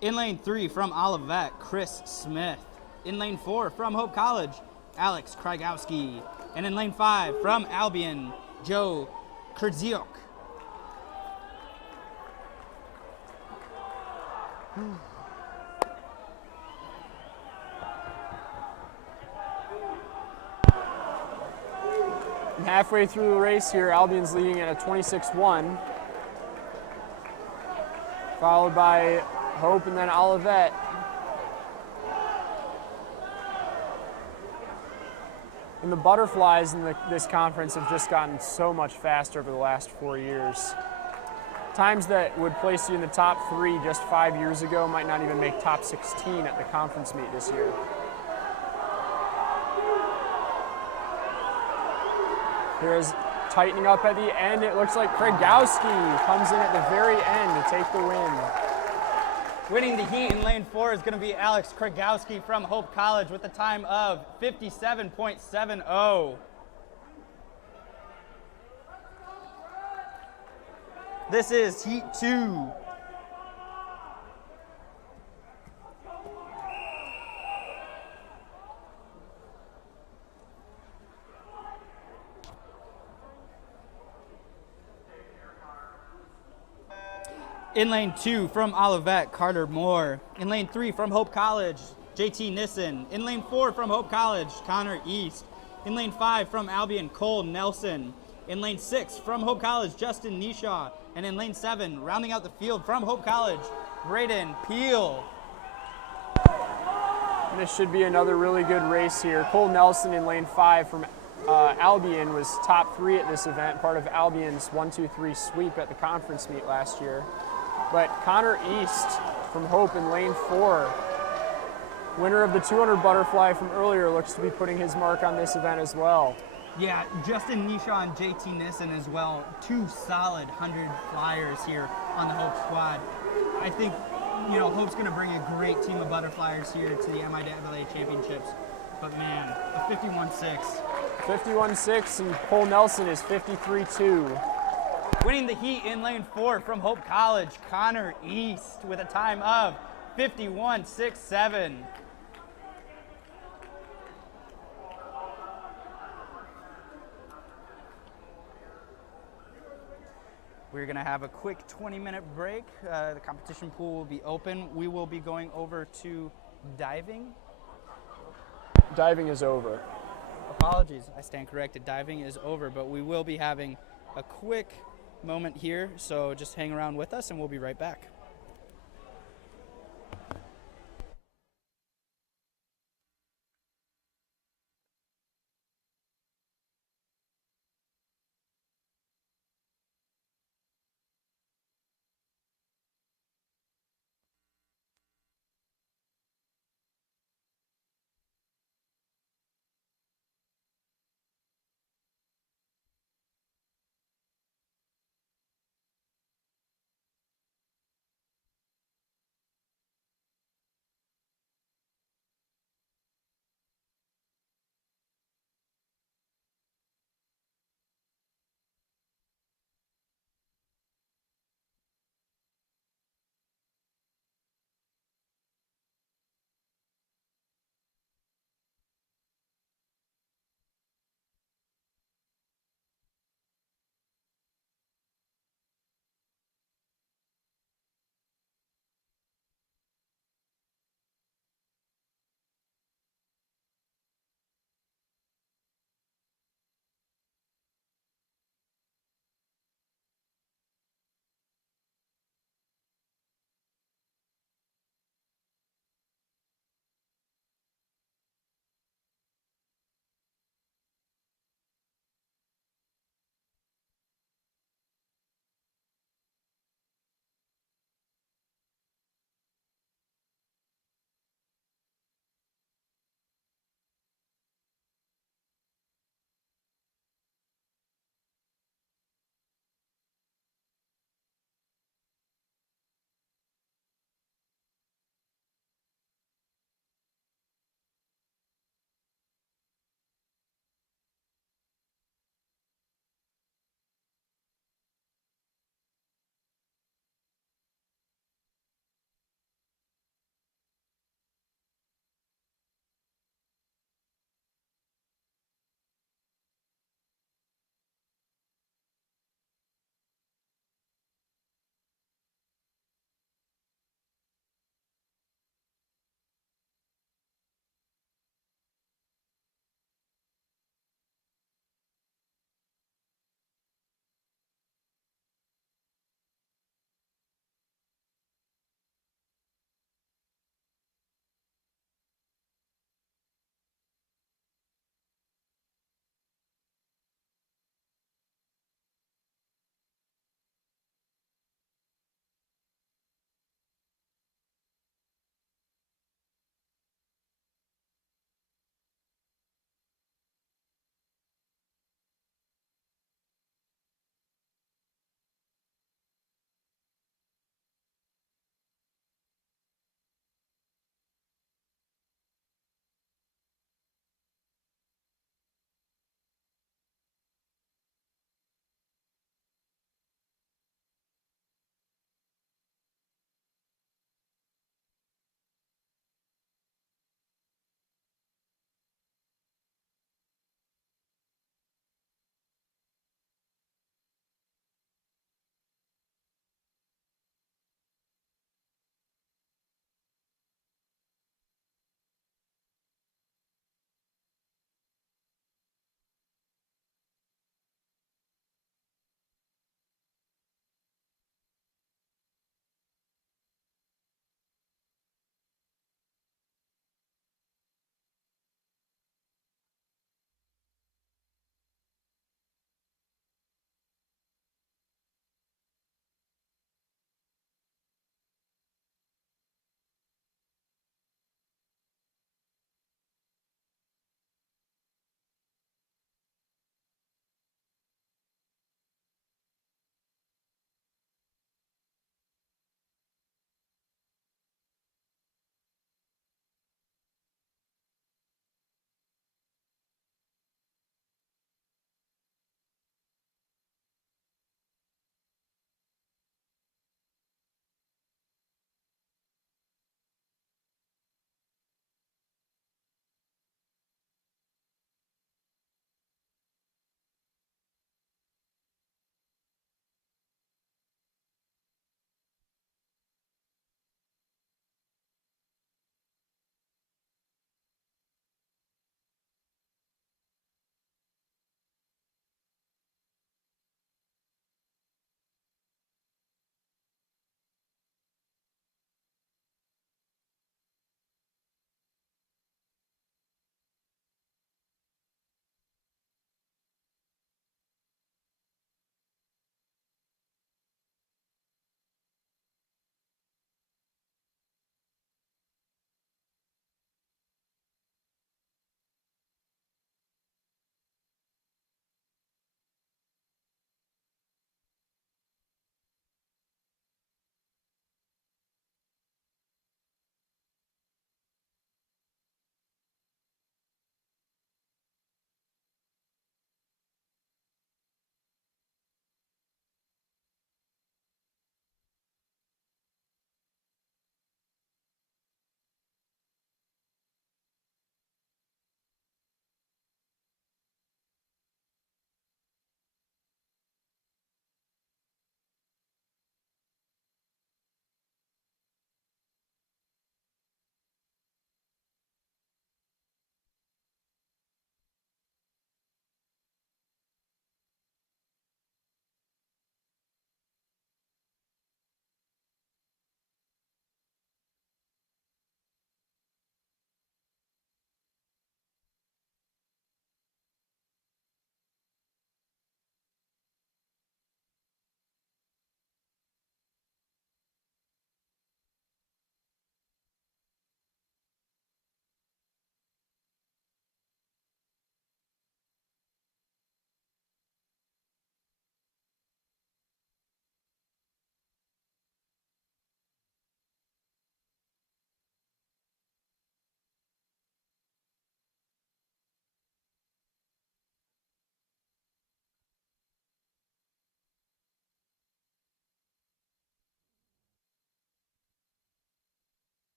In lane 3 from Olivet, Chris Smith. In lane 4 from Hope College, Alex Krygowski. And in lane 5 from Albion, Joe Kurdziuk. And halfway through the race here, Albion's leading at a 26.1, followed by Hope and then Olivet. And the butterflies in this conference have just gotten so much faster over the last 4 years. Times that would place you in the top 3 just 5 years ago might not even make top 16 at the conference meet this year. Here's tightening up at the end. It looks like Krygowski comes in at the very end to take the win. Winning the heat in lane 4 is going to be Alex Krygowski from Hope College with a time of 57.70. This is heat 2. In lane 2 from Olivet, Carter Moore. In lane 3 from Hope College, JT Nissen. In lane 4 from Hope College, Connor East. In lane 5 from Albion, Cole Nelson. In lane 6 from Hope College, Justin Nishaw. And in lane 7, rounding out the field from Hope College, Braden Peel. And this should be another really good race here. Cole Nelson in lane 5 from Albion was top 3 at this event, part of Albion's 1-2-3 sweep at the conference meet last year. But Connor East from Hope in lane 4, winner of the 200 butterfly from earlier, looks to be putting his mark on this event as well. Yeah, Justin Nishaw and JT Nissen as well. 2 solid 100 flyers here on the Hope squad. I think, Hope's going to bring a great team of butterflies here to the MIAA championships. But man, a 51.6. 51.6, and Cole Nelson is 53.2. Winning the heat in lane 4 from Hope College, Connor East with a time of 51.67. We're going to have a quick 20-minute break. The competition pool will be open. We will be going over to diving. Diving is over. Apologies, I stand corrected. Diving is over, but we will be having a quick moment here, so just hang around with us and we'll be right back.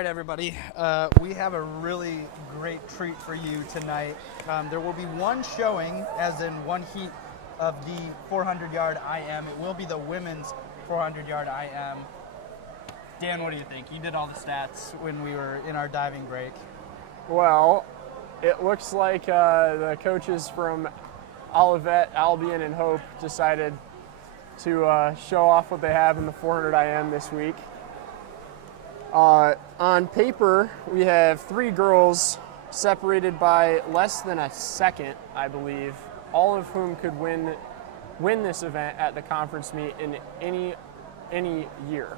right, everybody. We have a really great treat for you tonight. There will be one showing, as in one heat, of the 400-yard IM. It will be the women's 400-yard IM. Dan, what do you think? You did all the stats when we were in our diving break. Well, it looks like the coaches from Olivet, Albion, and Hope decided to show off what they have in the 400 IM this week. On paper, we have 3 girls separated by less than a second, I believe, all of whom could win this event at the conference meet in any year.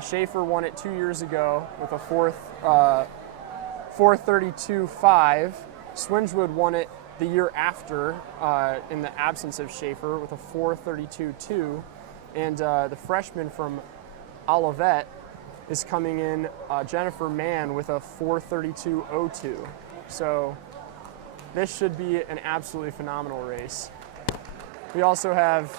Schaefer won it 2 years ago with a 4:32.5. Swingewood won it the year after in the absence of Schaefer with a 4:32.2. And the freshman from Olivet is coming in, Jennifer Mann, with a 4:32.02. So this should be an absolutely phenomenal race. We also have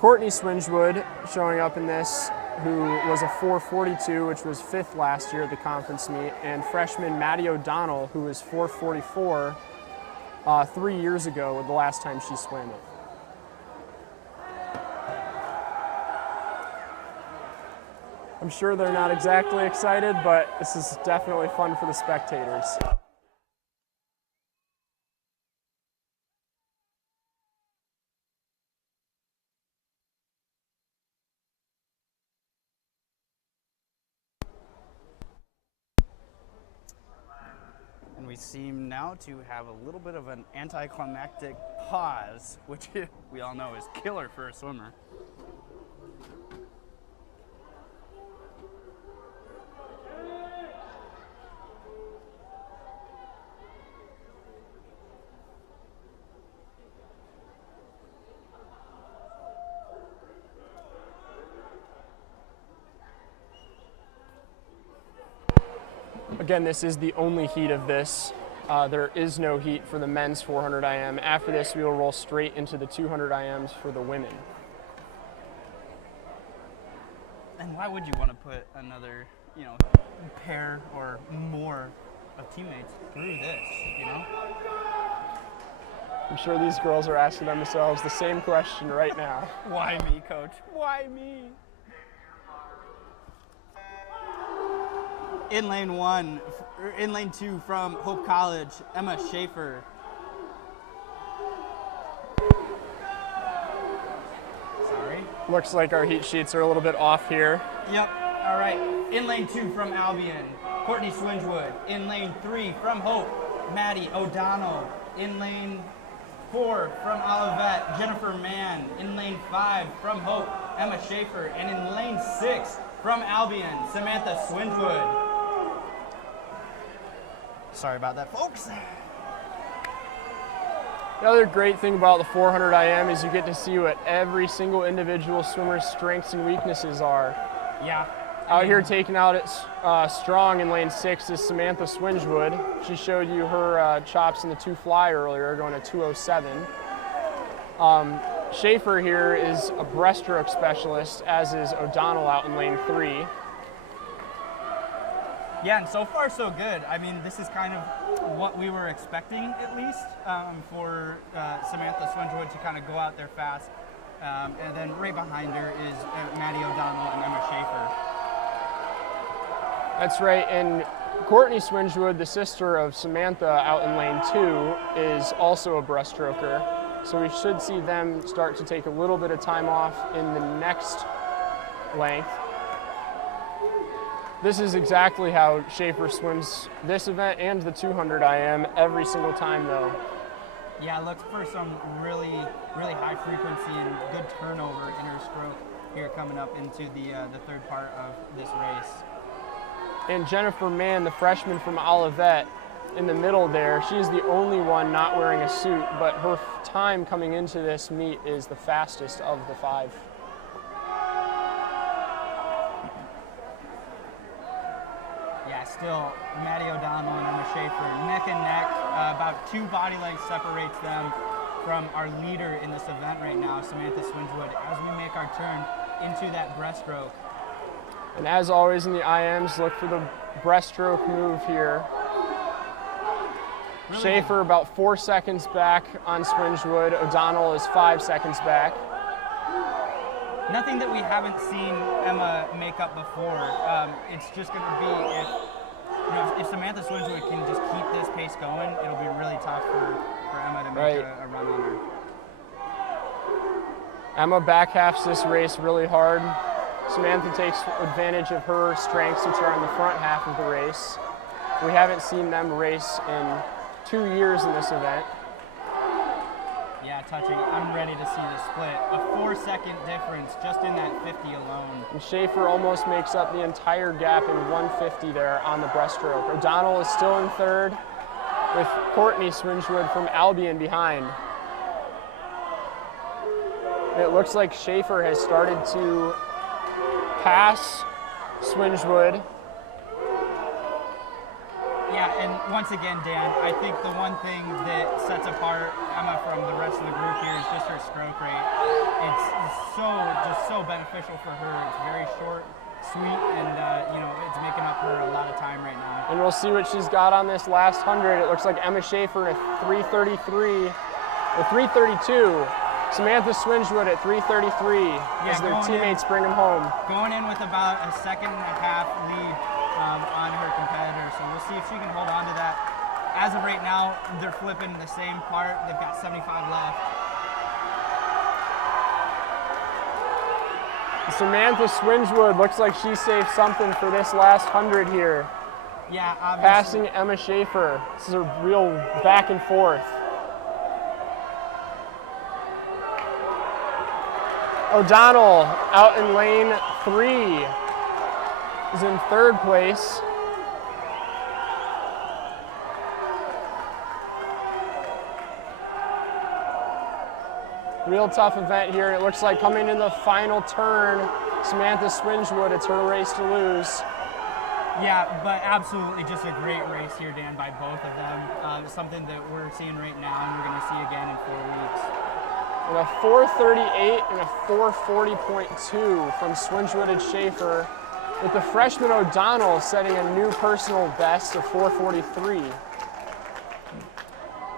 Courtney Swingewood showing up in this, who was a 4:42, which was 5th last year at the conference meet, and freshman Maddie O'Donnell, who was 4:44 3 years ago, the last time she swam it. I'm sure they're not exactly excited, but this is definitely fun for the spectators. And we seem now to have a little bit of an anticlimactic pause, which we all know is killer for a swimmer. Again, this is the only heat of this. There is no heat for the men's 400 IM. After this, we will roll straight into the 200 IMs for the women. And why would you want to put another, pair or more of teammates through this, I'm sure these girls are asking themselves the same question right now. Why me, coach? Why me? In lane 2 from Hope College, Emma Schaefer. Sorry. Looks like our heat sheets are a little bit off here. Yep. All right. In lane 2 from Albion, Courtney Swingewood. In lane 3 from Hope, Maddie O'Donnell. In lane 4 from Olivet, Jennifer Mann. In lane 5 from Hope, Emma Schaefer. And in lane 6 from Albion, Samantha Swingewood. Sorry about that, folks. The other great thing about the 400 IM is you get to see what every single individual swimmer's strengths and weaknesses are. Yeah. Out here taking out it strong in lane 6 is Samantha Swingewood. She showed you her chops in the 2 fly earlier, going to 2:07. Schaefer here is a breaststroke specialist, as is O'Donnell out in lane 3. Yeah, and so far so good. I mean, this is kind of what we were expecting, at least, for Samantha Swingewood to kind of go out there fast. And then right behind her is Maddie O'Donnell and Emma Schaefer. That's right, and Courtney Swingewood, the sister of Samantha out in lane 2, is also a breaststroker. So we should see them start to take a little bit of time off in the next length. This is exactly how Schaefer swims this event and the 200 IM every single time, though. Yeah, look for some really high frequency and good turnover in her stroke here coming up into the third part of this race. And Jennifer Mann, the freshman from Olivet, in the middle there, she's the only one not wearing a suit, but her time coming into this meet is the fastest of the 5. Yeah, still Maddie O'Donnell and Emma Schaefer neck and neck. About 2 body lengths separates them from our leader in this event right now, Samantha Swingewood, as we make our turn into that breaststroke. And as always in the IMs, look for the breaststroke move here. Really Schaefer about 4 seconds back on Swingewood. O'Donnell is 5 seconds back. Nothing that we haven't seen Emma make up before. It's just going to be if Samantha Swingewood can just keep this pace going, it'll be really tough for Emma to make a run on her. Emma back halves this race really hard. Samantha takes advantage of her strengths, which are in the front half of the race. We haven't seen them race in 2 years in this event. Yeah, touching. I'm ready to see the split. A 4-second difference just in that 50 alone. And Schaefer almost makes up the entire gap in 150 there on the breaststroke. O'Donnell is still in third with Courtney Swingewood from Albion behind. It looks like Schaefer has started to pass Swingewood. Yeah, and once again, Dan, I think the one thing that sets apart Emma from the rest of the group here is just her stroke rate. It's so beneficial for her. It's very short, sweet, and it's making up for a lot of time right now. And we'll see what she's got on this last 100. It looks like Emma Schaefer at 3:33, or 3:32. Samantha Swingewood at 3:33 as their teammates bring them home. Going in with about a second and a half lead on her competitor, so we'll see if she can hold on to that. As of right now, they're flipping the same part. They've got 75 left. Samantha Swingewood looks like she saved something for this last 100 here. Yeah, obviously. Passing Emma Schaefer. This is a real back and forth. O'Donnell out in lane 3 is in third place. Real tough event here. It looks like coming in the final turn, Samantha Swingewood, it's her race to lose. Yeah, but absolutely just a great race here, Dan, by both of them. Something that we're seeing right now and we're going to see again in 4 weeks. And a 4:38 and a 4:40.2 from Swingewood and Schaefer, with the freshman O'Donnell setting a new personal best of 4:43.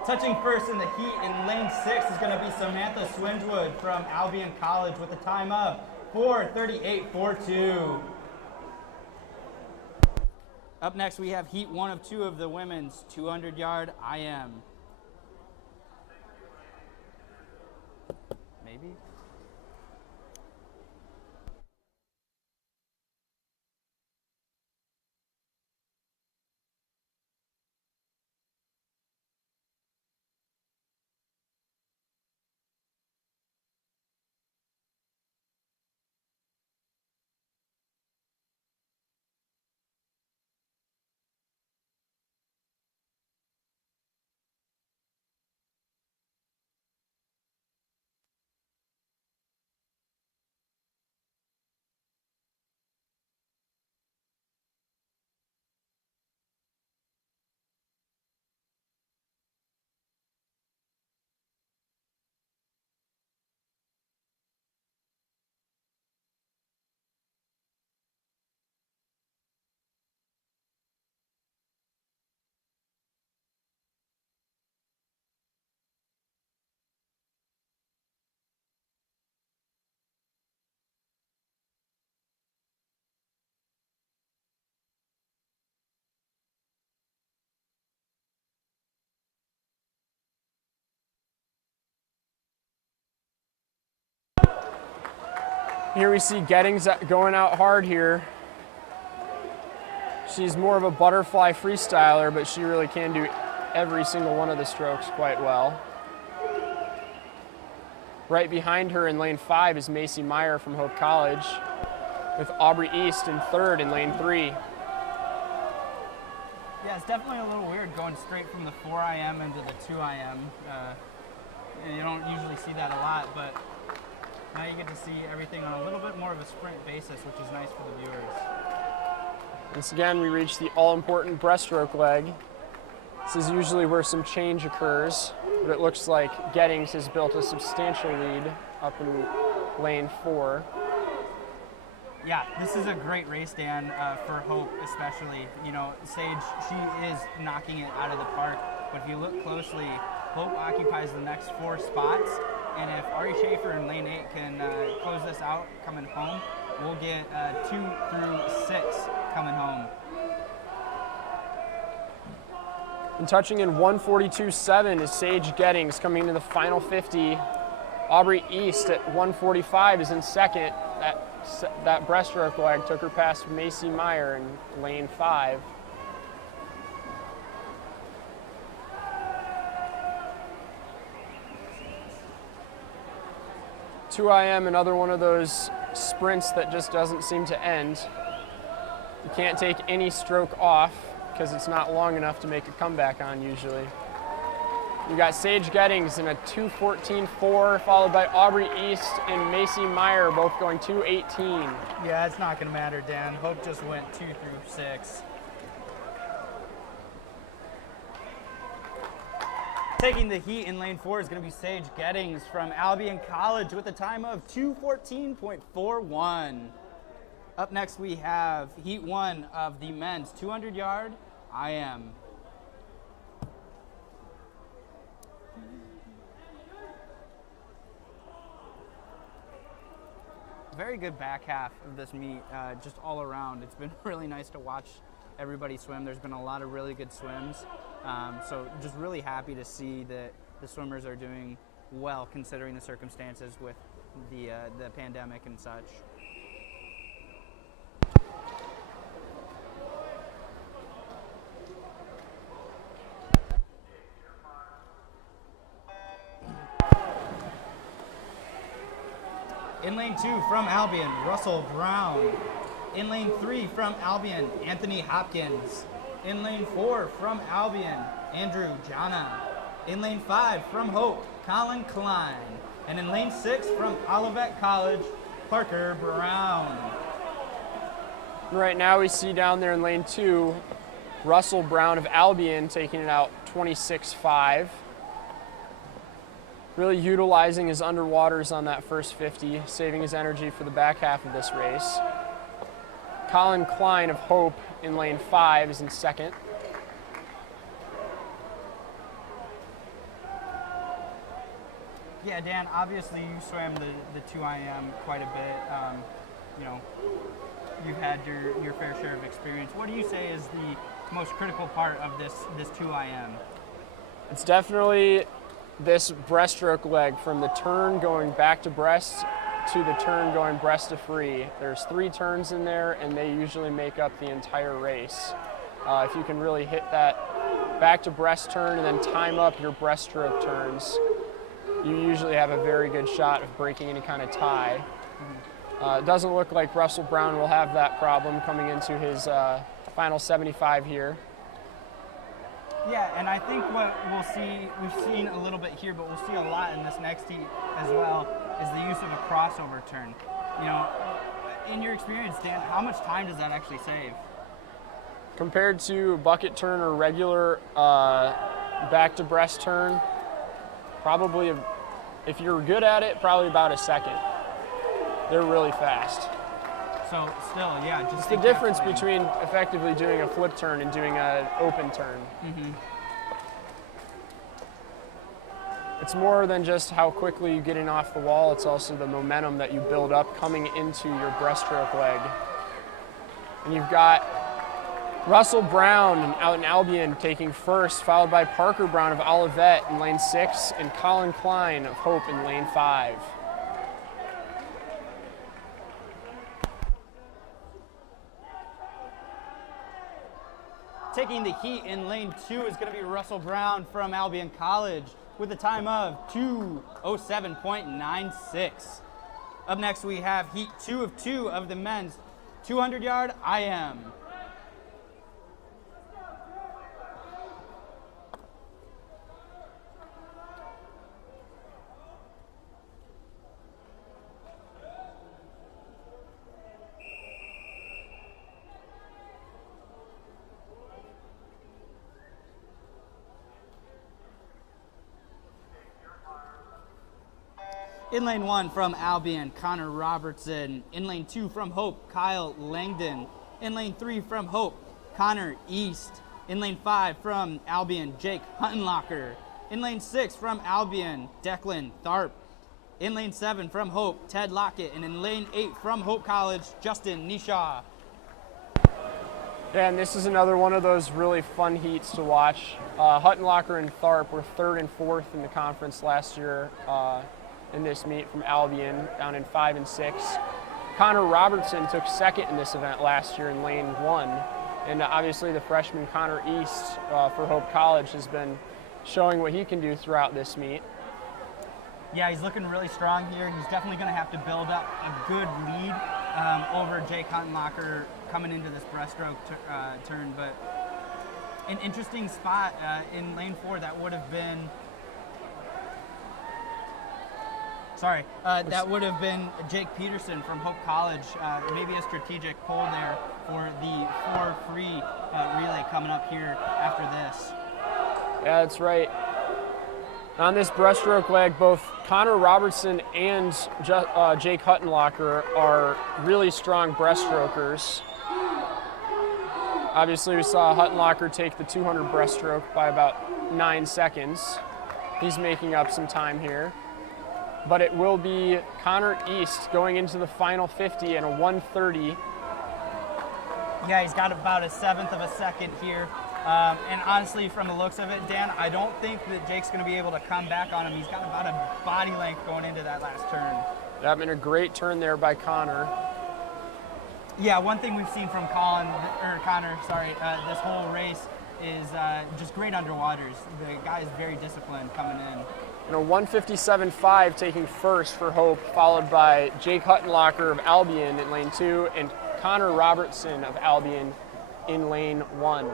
Touching first in the heat in lane 6 is going to be Samantha Swingewood from Albion College with a time of 4:38.42. Up next, we have heat 1 of 2 of the women's 200-yard IM. Maybe. Here we see Gettings going out hard here. She's more of a butterfly freestyler, but she really can do every single one of the strokes quite well. Right behind her in lane 5 is Macy Meyer from Hope College, with Aubrey East in third in lane 3. Yeah, it's definitely a little weird going straight from the 4 IM into the 2 IM. You don't usually see that a lot, but now you get to see everything on a little bit more of a sprint basis, which is nice for the viewers. Once again, we reach the all-important breaststroke leg. This is usually where some change occurs, but it looks like Gettings has built a substantial lead up in lane 4. Yeah, this is a great race, Dan, for Hope especially. You know, Sage, she is knocking it out of the park. But if you look closely, Hope occupies the next 4 spots. And if Ari Schaefer in lane 8 can close this out coming home, we'll get 2 through 6 coming home. And touching in 142.7 is Sage Gettings coming into the final 50. Aubrey East at 145 is in second. That breaststroke leg took her past Macy Meyer in lane 5. (2IM), another one of those sprints that just doesn't seem to end. You can't take any stroke off because it's not long enough to make a comeback on usually. You got Sage Gettings in a 2:14.4, followed by Aubrey East and Macy Meyer, both going 2:18. Yeah, it's not going to matter, Dan. Hope just went 2 through 6. Taking the heat in lane 4 is going to be Sage Gettings from Albion College with a time of 2:14.41. Up next, we have heat 1 of the men's 200-yard IM. Very good back half of this meet, just all around. It's been really nice to watch everybody swim. There's been a lot of really good swims. So just really happy to see that the swimmers are doing well considering the circumstances with the pandemic and such. In lane 2 from Albion, Russell Brown. In lane 3 from Albion, Anthony Hopkins. In lane 4 from Albion, Andrew Jana. In lane 5 from Hope, Colin Klein. And in lane 6 from Olivet College, Parker Brown. Right now we see down there in lane 2, Russell Brown of Albion taking it out 26.5. Really utilizing his underwaters on that first 50, saving his energy for the back half of this race. Colin Klein of Hope in lane 5 is in second. Yeah, Dan, obviously you swam the 2IM quite a bit. You know, you've had your fair share of experience. What do you say is the most critical part of this 2IM? It's definitely this breaststroke leg from the turn going back to breast to the turn going breast to free. There's 3 turns in there and they usually make up the entire race. If you can really hit that back to breast turn and then time up your breaststroke turns, you usually have a very good shot of breaking any kind of tie. It doesn't look like Russell Brown will have that problem coming into his final 75 here. Yeah, and I think what we'll see, we've seen a little bit here, but we'll see a lot in this next heat as well, is the use of a crossover turn. You know, in your experience, Dan, how much time does that actually save? Compared to bucket turn or regular back to breast turn, probably, if you're good at it, probably about a second. They're really fast. So still, yeah, just it's the difference between effectively doing a flip turn and doing an open turn. Mm-hmm. It's more than just how quickly you get in off the wall, it's also the momentum that you build up coming into your breaststroke leg. And you've got Russell Brown out in Albion taking first, followed by Parker Brown of Olivet in lane 6 and Colin Klein of Hope in lane 5. Taking the heat in lane 2 is going to be Russell Brown from Albion College with a time of 2:07.96. Up next, we have heat 2 of 2 of the men's 200-yard IM. In lane 1 from Albion, Connor Robertson. In lane 2 from Hope, Kyle Langdon. In lane 3 from Hope, Connor East. In lane 5 from Albion, Jake Huttenlocker. In lane 6 from Albion, Declan Tharp. In lane 7 from Hope, Ted Lockett. And in lane 8 from Hope College, Justin Nishaw. Yeah, and this is another one of those really fun heats to watch. Huttenlocker and Tharp were 3rd and 4th in the conference last year in this meet from Albion, down in 5 and 6. Connor Robertson took 2nd in this event last year in lane 1. And obviously the freshman Connor East for Hope College has been showing what he can do throughout this meet. Yeah, he's looking really strong here. He's definitely going to have to build up a good lead over Jake Huttenlocker coming into this breaststroke turn. But an interesting spot in lane 4 that would have been that would have been Jake Peterson from Hope College. Maybe a strategic pull there for the 4 free relay coming up here after this. Yeah, that's right. On this breaststroke leg, both Connor Robertson and Jake Huttenlocker are really strong breaststrokers. Obviously, we saw Huttenlocker take the 200 breaststroke by about 9 seconds. He's making up some time here. But it will be Connor East going into the final 50 and a 1:30. Yeah, he's got about a 1/7 of a second here. And honestly, from the looks of it, Dan, I don't think that Jake's going to be able to come back on him. He's got about a body length going into that last turn. That been a great turn there by Connor. Yeah, one thing we've seen from Connor, this whole race is just great underwaters. The guy is very disciplined coming in. And a 1:57.5 taking first for Hope, followed by Jake Huttenlocker of Albion in lane 2 and Connor Robertson of Albion in lane 1.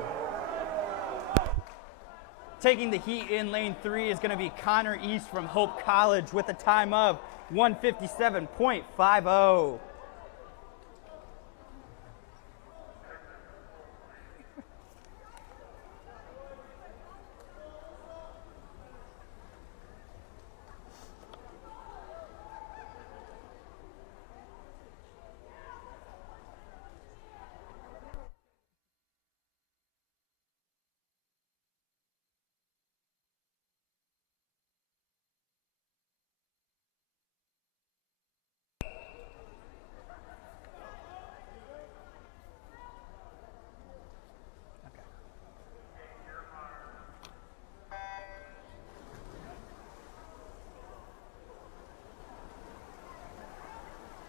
Taking the heat in lane 3 is going to be Connor East from Hope College with a time of 1:57.50.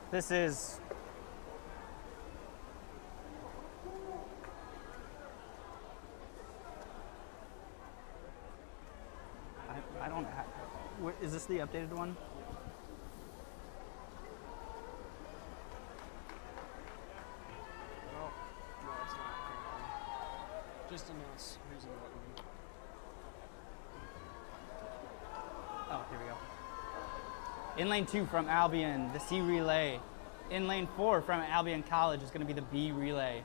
This is I don't have, is this the updated one? No, it's not. Just announce who's in what one. Oh, here we go. In lane 2 from Albion, the C relay. In lane 4 from Albion College is going to be the B relay.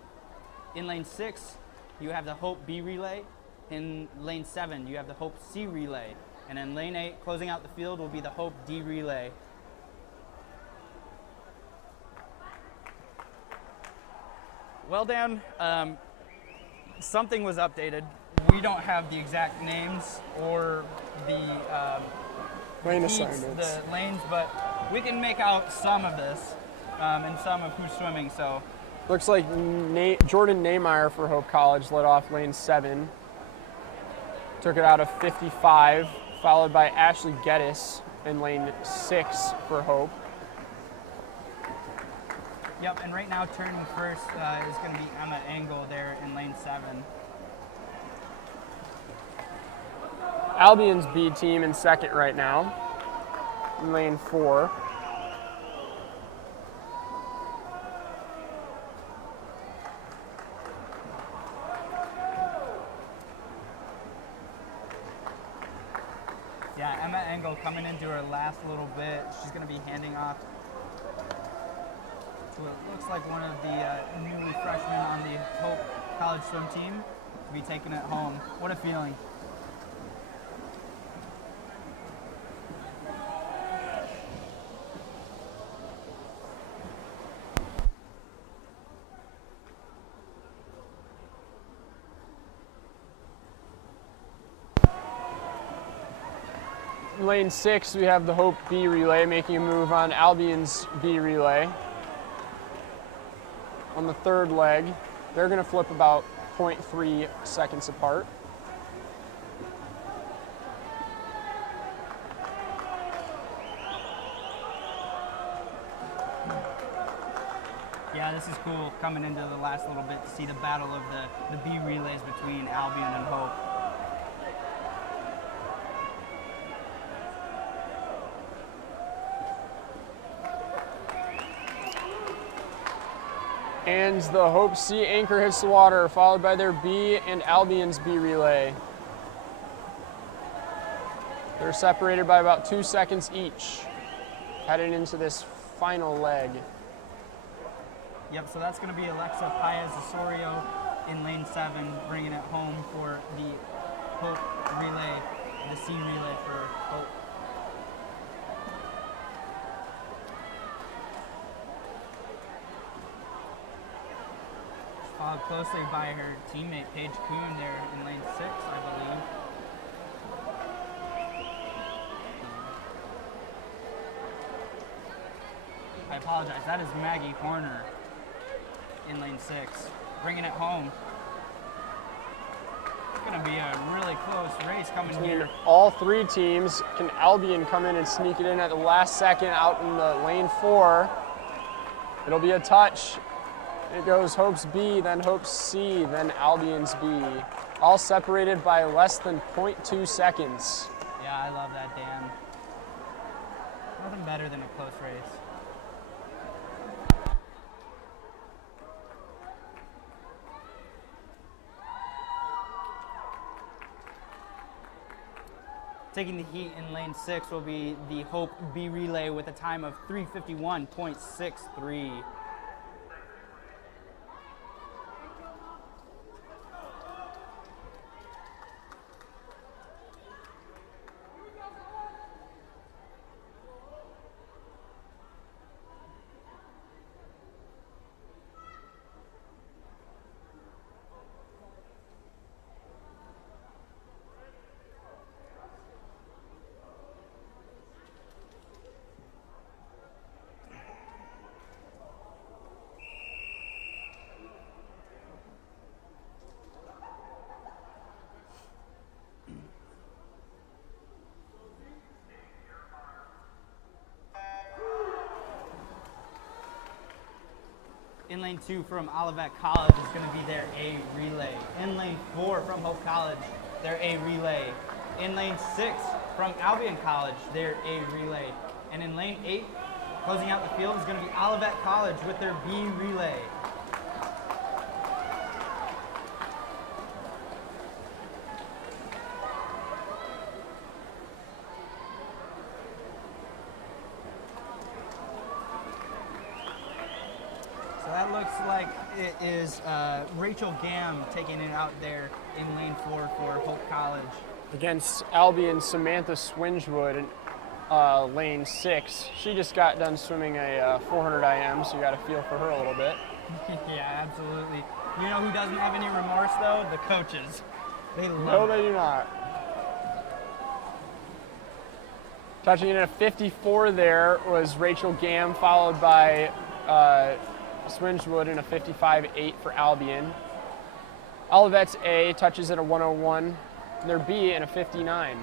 In lane 6, you have the Hope B relay. In lane 7, you have the Hope C relay. And in lane 8, closing out the field, will be the Hope D relay. Well, Dan, something was updated. We don't have the exact names or the Lane heats, assignments. the lanes, but we can make out some of this and some of who's swimming. So Looks like Jordan Nehmeyer for Hope College led off lane 7. Took it out of 55, followed by Ashley Geddes in lane 6 for Hope. Yep, and right now turning first is going to be Emma Engel there in lane 7. Albion's B team in second right now, in lane 4. Yeah, Emma Engel coming into her last little bit. She's going to be handing off to what looks like one of the newly freshmen on the Hope College swim team to be taking it home. What a feeling. lane 6, we have the Hope B relay making a move on Albion's B relay. On the third leg, they're going to flip about 0.3 seconds apart. Yeah, this is cool coming into the last little bit to see the battle of the B relays between Albion and Hope. And the Hope C anchor hits the water, followed by their B and Albion's B relay. They're separated by about 2 seconds each, heading into this final leg. Yep, so that's going to be Alexa Paez-Osorio in lane 7, bringing it home for the Hope relay, the C relay for Hope. Followed closely by her teammate Paige Kuhn there in lane 6, I believe. I apologize, that is Maggie Horner in lane 6, bringing it home. It's going to be a really close race coming here. All three teams. Can Albion come in and sneak it in at the last second out in the lane 4? It'll be a touch. It goes Hope's B, then Hope's C, then Albion's B. All separated by less than 0.2 seconds. Yeah, I love that, Dan. Nothing better than a close race. Taking the heat in lane 6 will be the Hope B relay with a time of 3:51.63. In lane 2 from Olivet College is going to be their A relay. In lane 4 from Hope College, their A relay. In lane 6 from Albion College, their A relay. And in lane 8, closing out the field, is going to be Olivet College with their B relay. That looks like it is Rachel Gam taking it out there in lane 4 for Hope College. Against Albion, Samantha Swingewood in lane 6. She just got done swimming a 400 IM, so you got to feel for her a little bit. Yeah, absolutely. You know who doesn't have any remorse, though? The coaches. They love No, it. they do not. Touching in at 54 there was Rachel Gam, followed by Swingewood in a 55.8 for Albion. Olivet's A touches at a 101, and their B in a 59.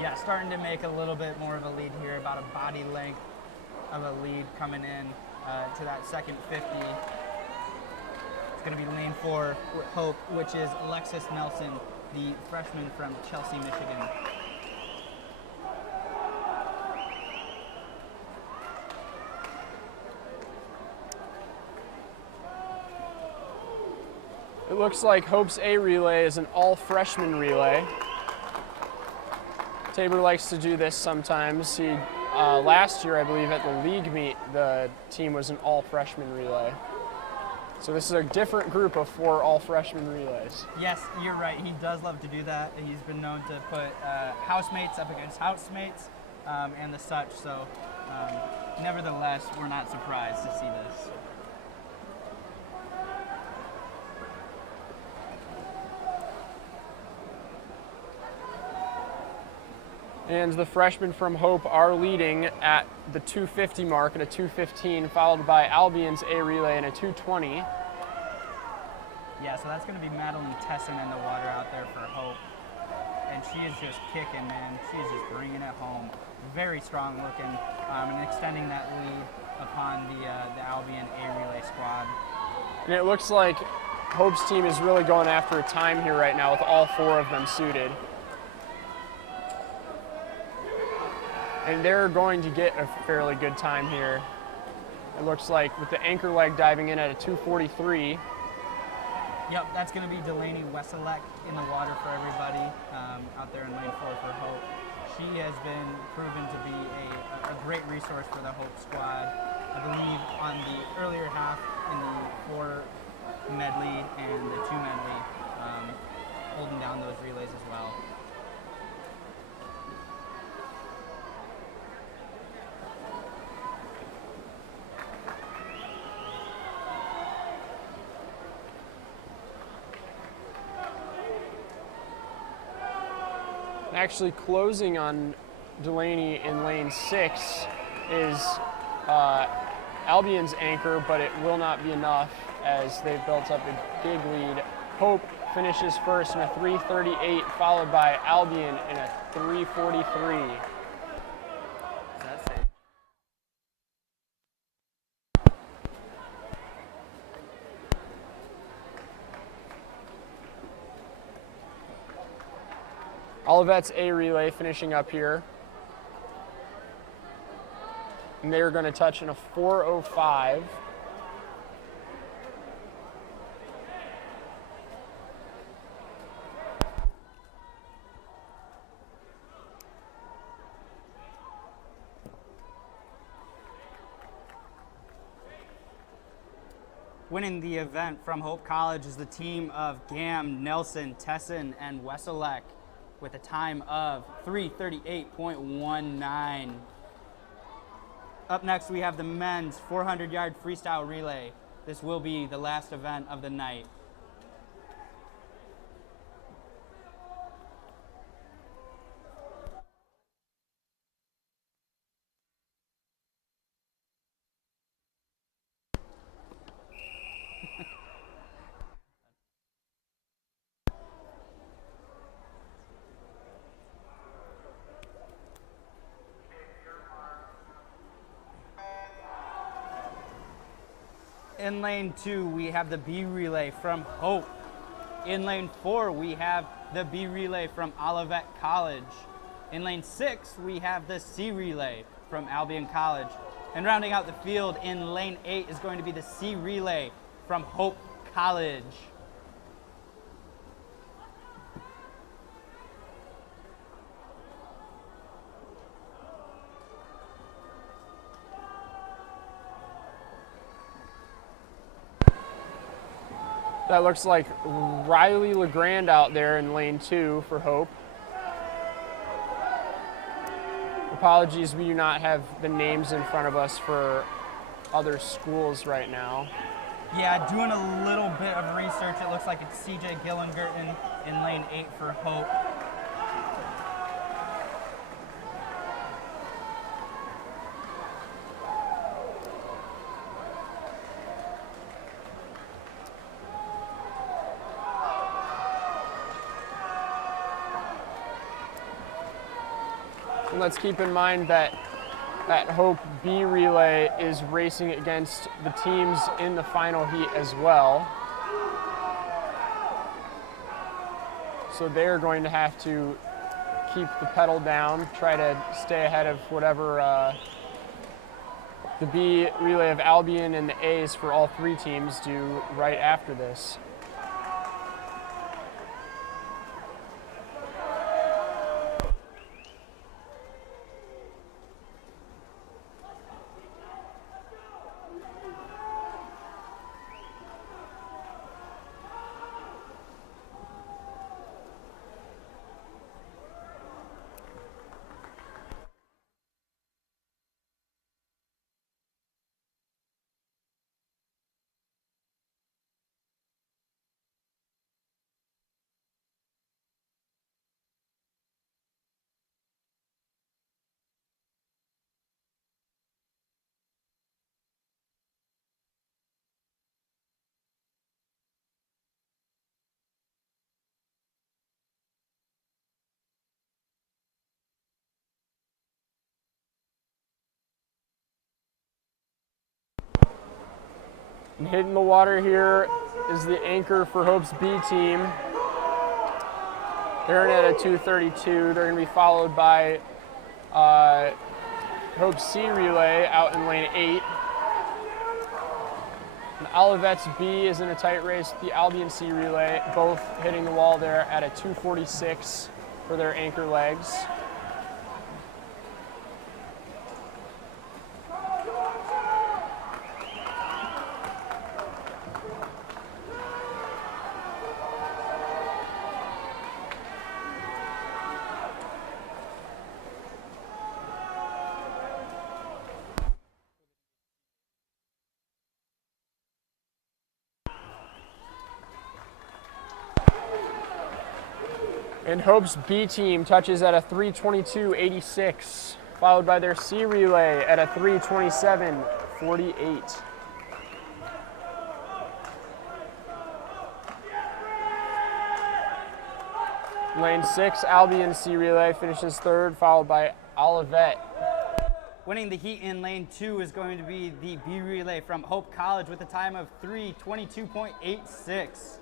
Yeah, starting to make a little bit more of a lead here, about a body length of a lead coming in to that second 50. It's going to be lane 4 with Hope, which is Alexis Nelson, the freshman from Chelsea, Michigan. It looks like Hope's A relay is an all-freshman relay. Tabor likes to do this sometimes. He last year, I believe, at the league meet, the team was an all-freshman relay. So this is a different group of 4 all-freshman relays. Yes, you're right. He does love to do that. He's been known to put housemates up against housemates and the such. So nevertheless, we're not surprised to see this. And the freshmen from Hope are leading at the 250 mark at a 2:15, followed by Albion's A relay in a 2:20. Yeah, so that's going to be Madeline Tesson in the water out there for Hope. And she is just kicking, man. She's just bringing it home. Very strong looking, and extending that lead upon the Albion A relay squad. And it looks like Hope's team is really going after a time here right now with all four of them suited. And they're going to get a fairly good time here. It looks like with the anchor leg diving in at a 2:43. Yep, that's going to be Delaney Weselek in the water for everybody out there in lane 4 for Hope. She has been proven to be a great resource for the Hope squad. I believe on the earlier half in the 4 medley and the 2 medley, holding down those relays as well. Actually closing on Delaney in lane 6 is Albion's anchor, but it will not be enough as they've built up a big lead. Hope finishes first in a 3:38, followed by Albion in a 3:43. Olivet's A relay finishing up here. And they're going to touch in a 4:05. Winning the event from Hope College is the team of Gam, Nelson, Tesson, and Weselek with a time of 3:38.19. Up next, we have the men's 400-yard freestyle relay. This will be the last event of the night. In lane 2, we have the B relay from Hope. In lane 4, we have the B relay from Olivet College. In lane 6, we have the C relay from Albion College. And rounding out the field in lane 8 is going to be the C relay from Hope College. That looks like Riley LeGrand out there in lane 2 for Hope. Apologies, we do not have the names in front of us for other schools right now. Yeah, doing a little bit of research, it looks like it's CJ Gillengerton in lane 8 for Hope. And let's keep in mind that that Hope B relay is racing against the teams in the final heat as well. So they're going to have to keep the pedal down, try to stay ahead of whatever the B relay of Albion and the A's for all 3 teams do right after this. And hitting the water here is the anchor for Hope's B team. They're in at a 2:32. They're going to be followed by Hope's C relay out in lane 8. And Olivet's B is in a tight race with the Albion C relay, both hitting the wall there at a 2:46 for their anchor legs. And Hope's B team touches at a 3:22.86, followed by their C relay at a 3:27.48. Lane 6, Albion C relay finishes third, followed by Olivet. Winning the heat in lane 2 is going to be the B relay from Hope College with a time of 3:22.86.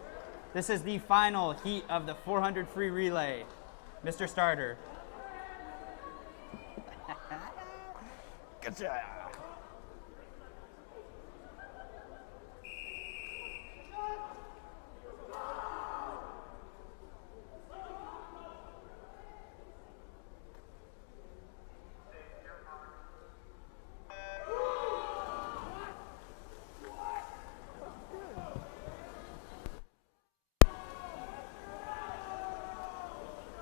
This is the final heat of the 400 free relay. Mr. Starter. Good job.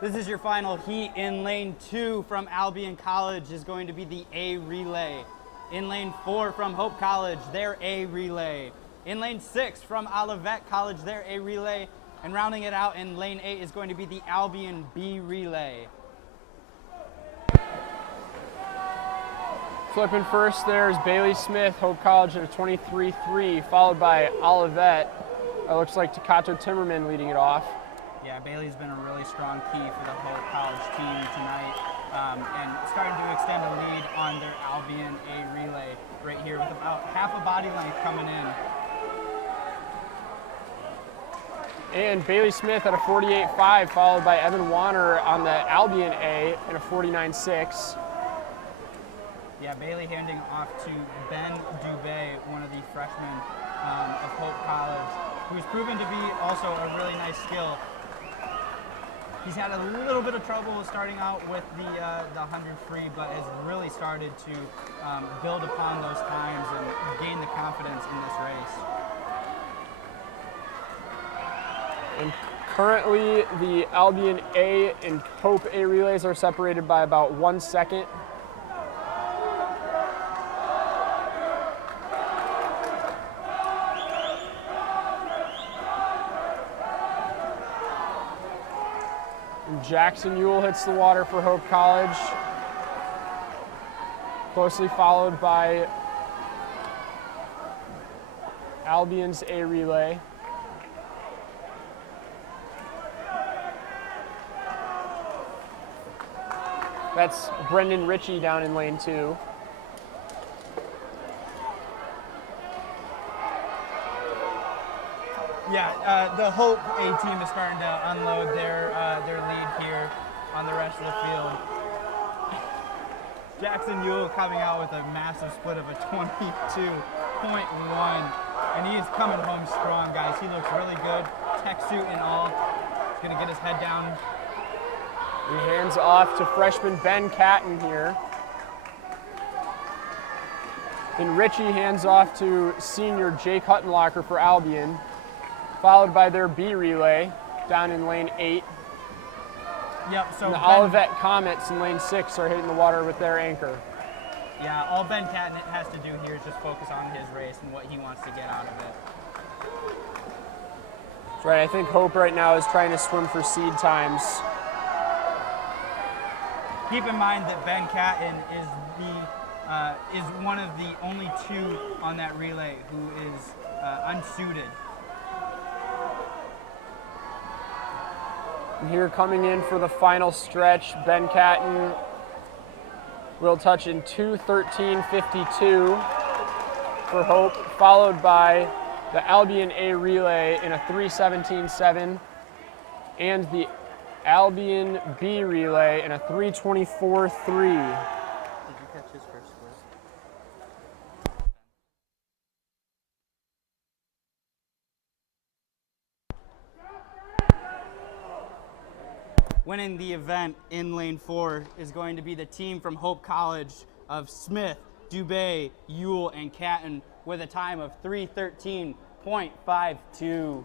This is your final heat. In lane 2 from Albion College is going to be the A relay. In lane 4 from Hope College, their A relay. In lane 6 from Olivet College, their A relay. And rounding it out in lane 8 is going to be the Albion B relay. Flipping first there is Bailey Smith, Hope College at a 23.3, followed by Olivet. It looks like Takato Timmerman leading it off. Yeah, Bailey's been a really strong key for the Hope College team tonight, and starting to extend a lead on their Albion A relay right here with about half a body length coming in. And Bailey Smith at a 48.5, followed by Evan Warner on the Albion A in a 49.6. Yeah, Bailey handing off to Ben Dubé, one of the freshmen of Hope College, who's proven to be also a really nice skill. He's had a little bit of trouble starting out with the 100 free, but has really started to build upon those times and gain the confidence in this race. And currently, the Albion A and Hope A relays are separated by about 1 second. Jackson Ewell hits the water for Hope College, closely followed by Albion's A relay. That's Brendan Ritchie down in lane 2. Yeah, the Hope A team is starting to unload their lead here on the rest of the field. Jackson Ewell coming out with a massive split of a 22.1, and he is coming home strong, guys. He looks really good, tech suit and all. He's gonna get his head down. He hands off to freshman Ben Catton here. And Ritchie hands off to senior Jake Huttenlocker for Albion, followed by their B relay down in lane 8. Yep, so and the Olivet Comets in lane 6 are hitting the water with their anchor. Yeah, all Ben Catton has to do here is just focus on his race and what he wants to get out of it. That's right, I think Hope right now is trying to swim for seed times. Keep in mind that Ben Catton is one of the only 2 on that relay who is unsuited. And here coming in for the final stretch, Ben Catton will touch in 2:13.52 for Hope, followed by the Albion A relay in a 3:17.7, and the Albion B relay in a 3:24.3. Did you catch his first split? Winning the event in lane 4 is going to be the team from Hope College of Smith, Dubé, Ewell, and Catton with a time of 3:13.52.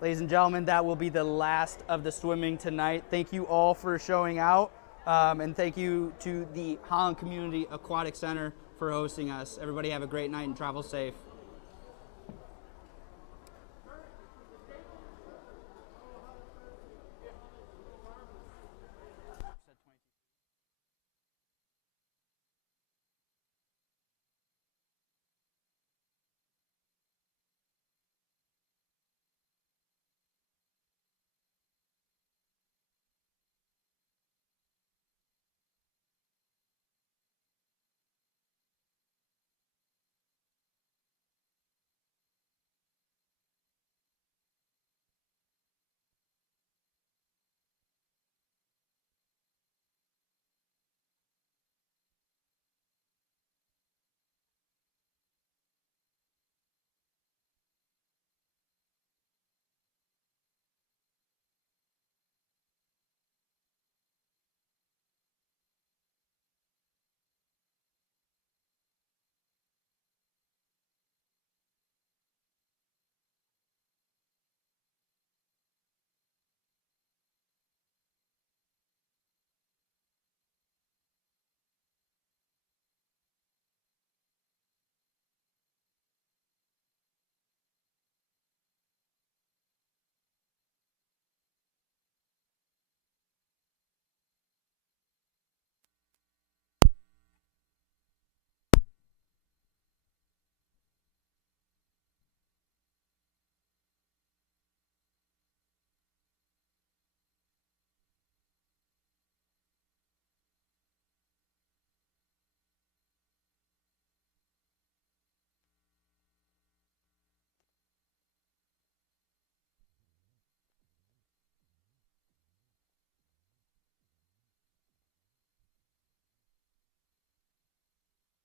Ladies and gentlemen, that will be the last of the swimming tonight. Thank you all for showing out, and thank you to the Holland Community Aquatic Center for hosting us. Everybody have a great night and travel safe.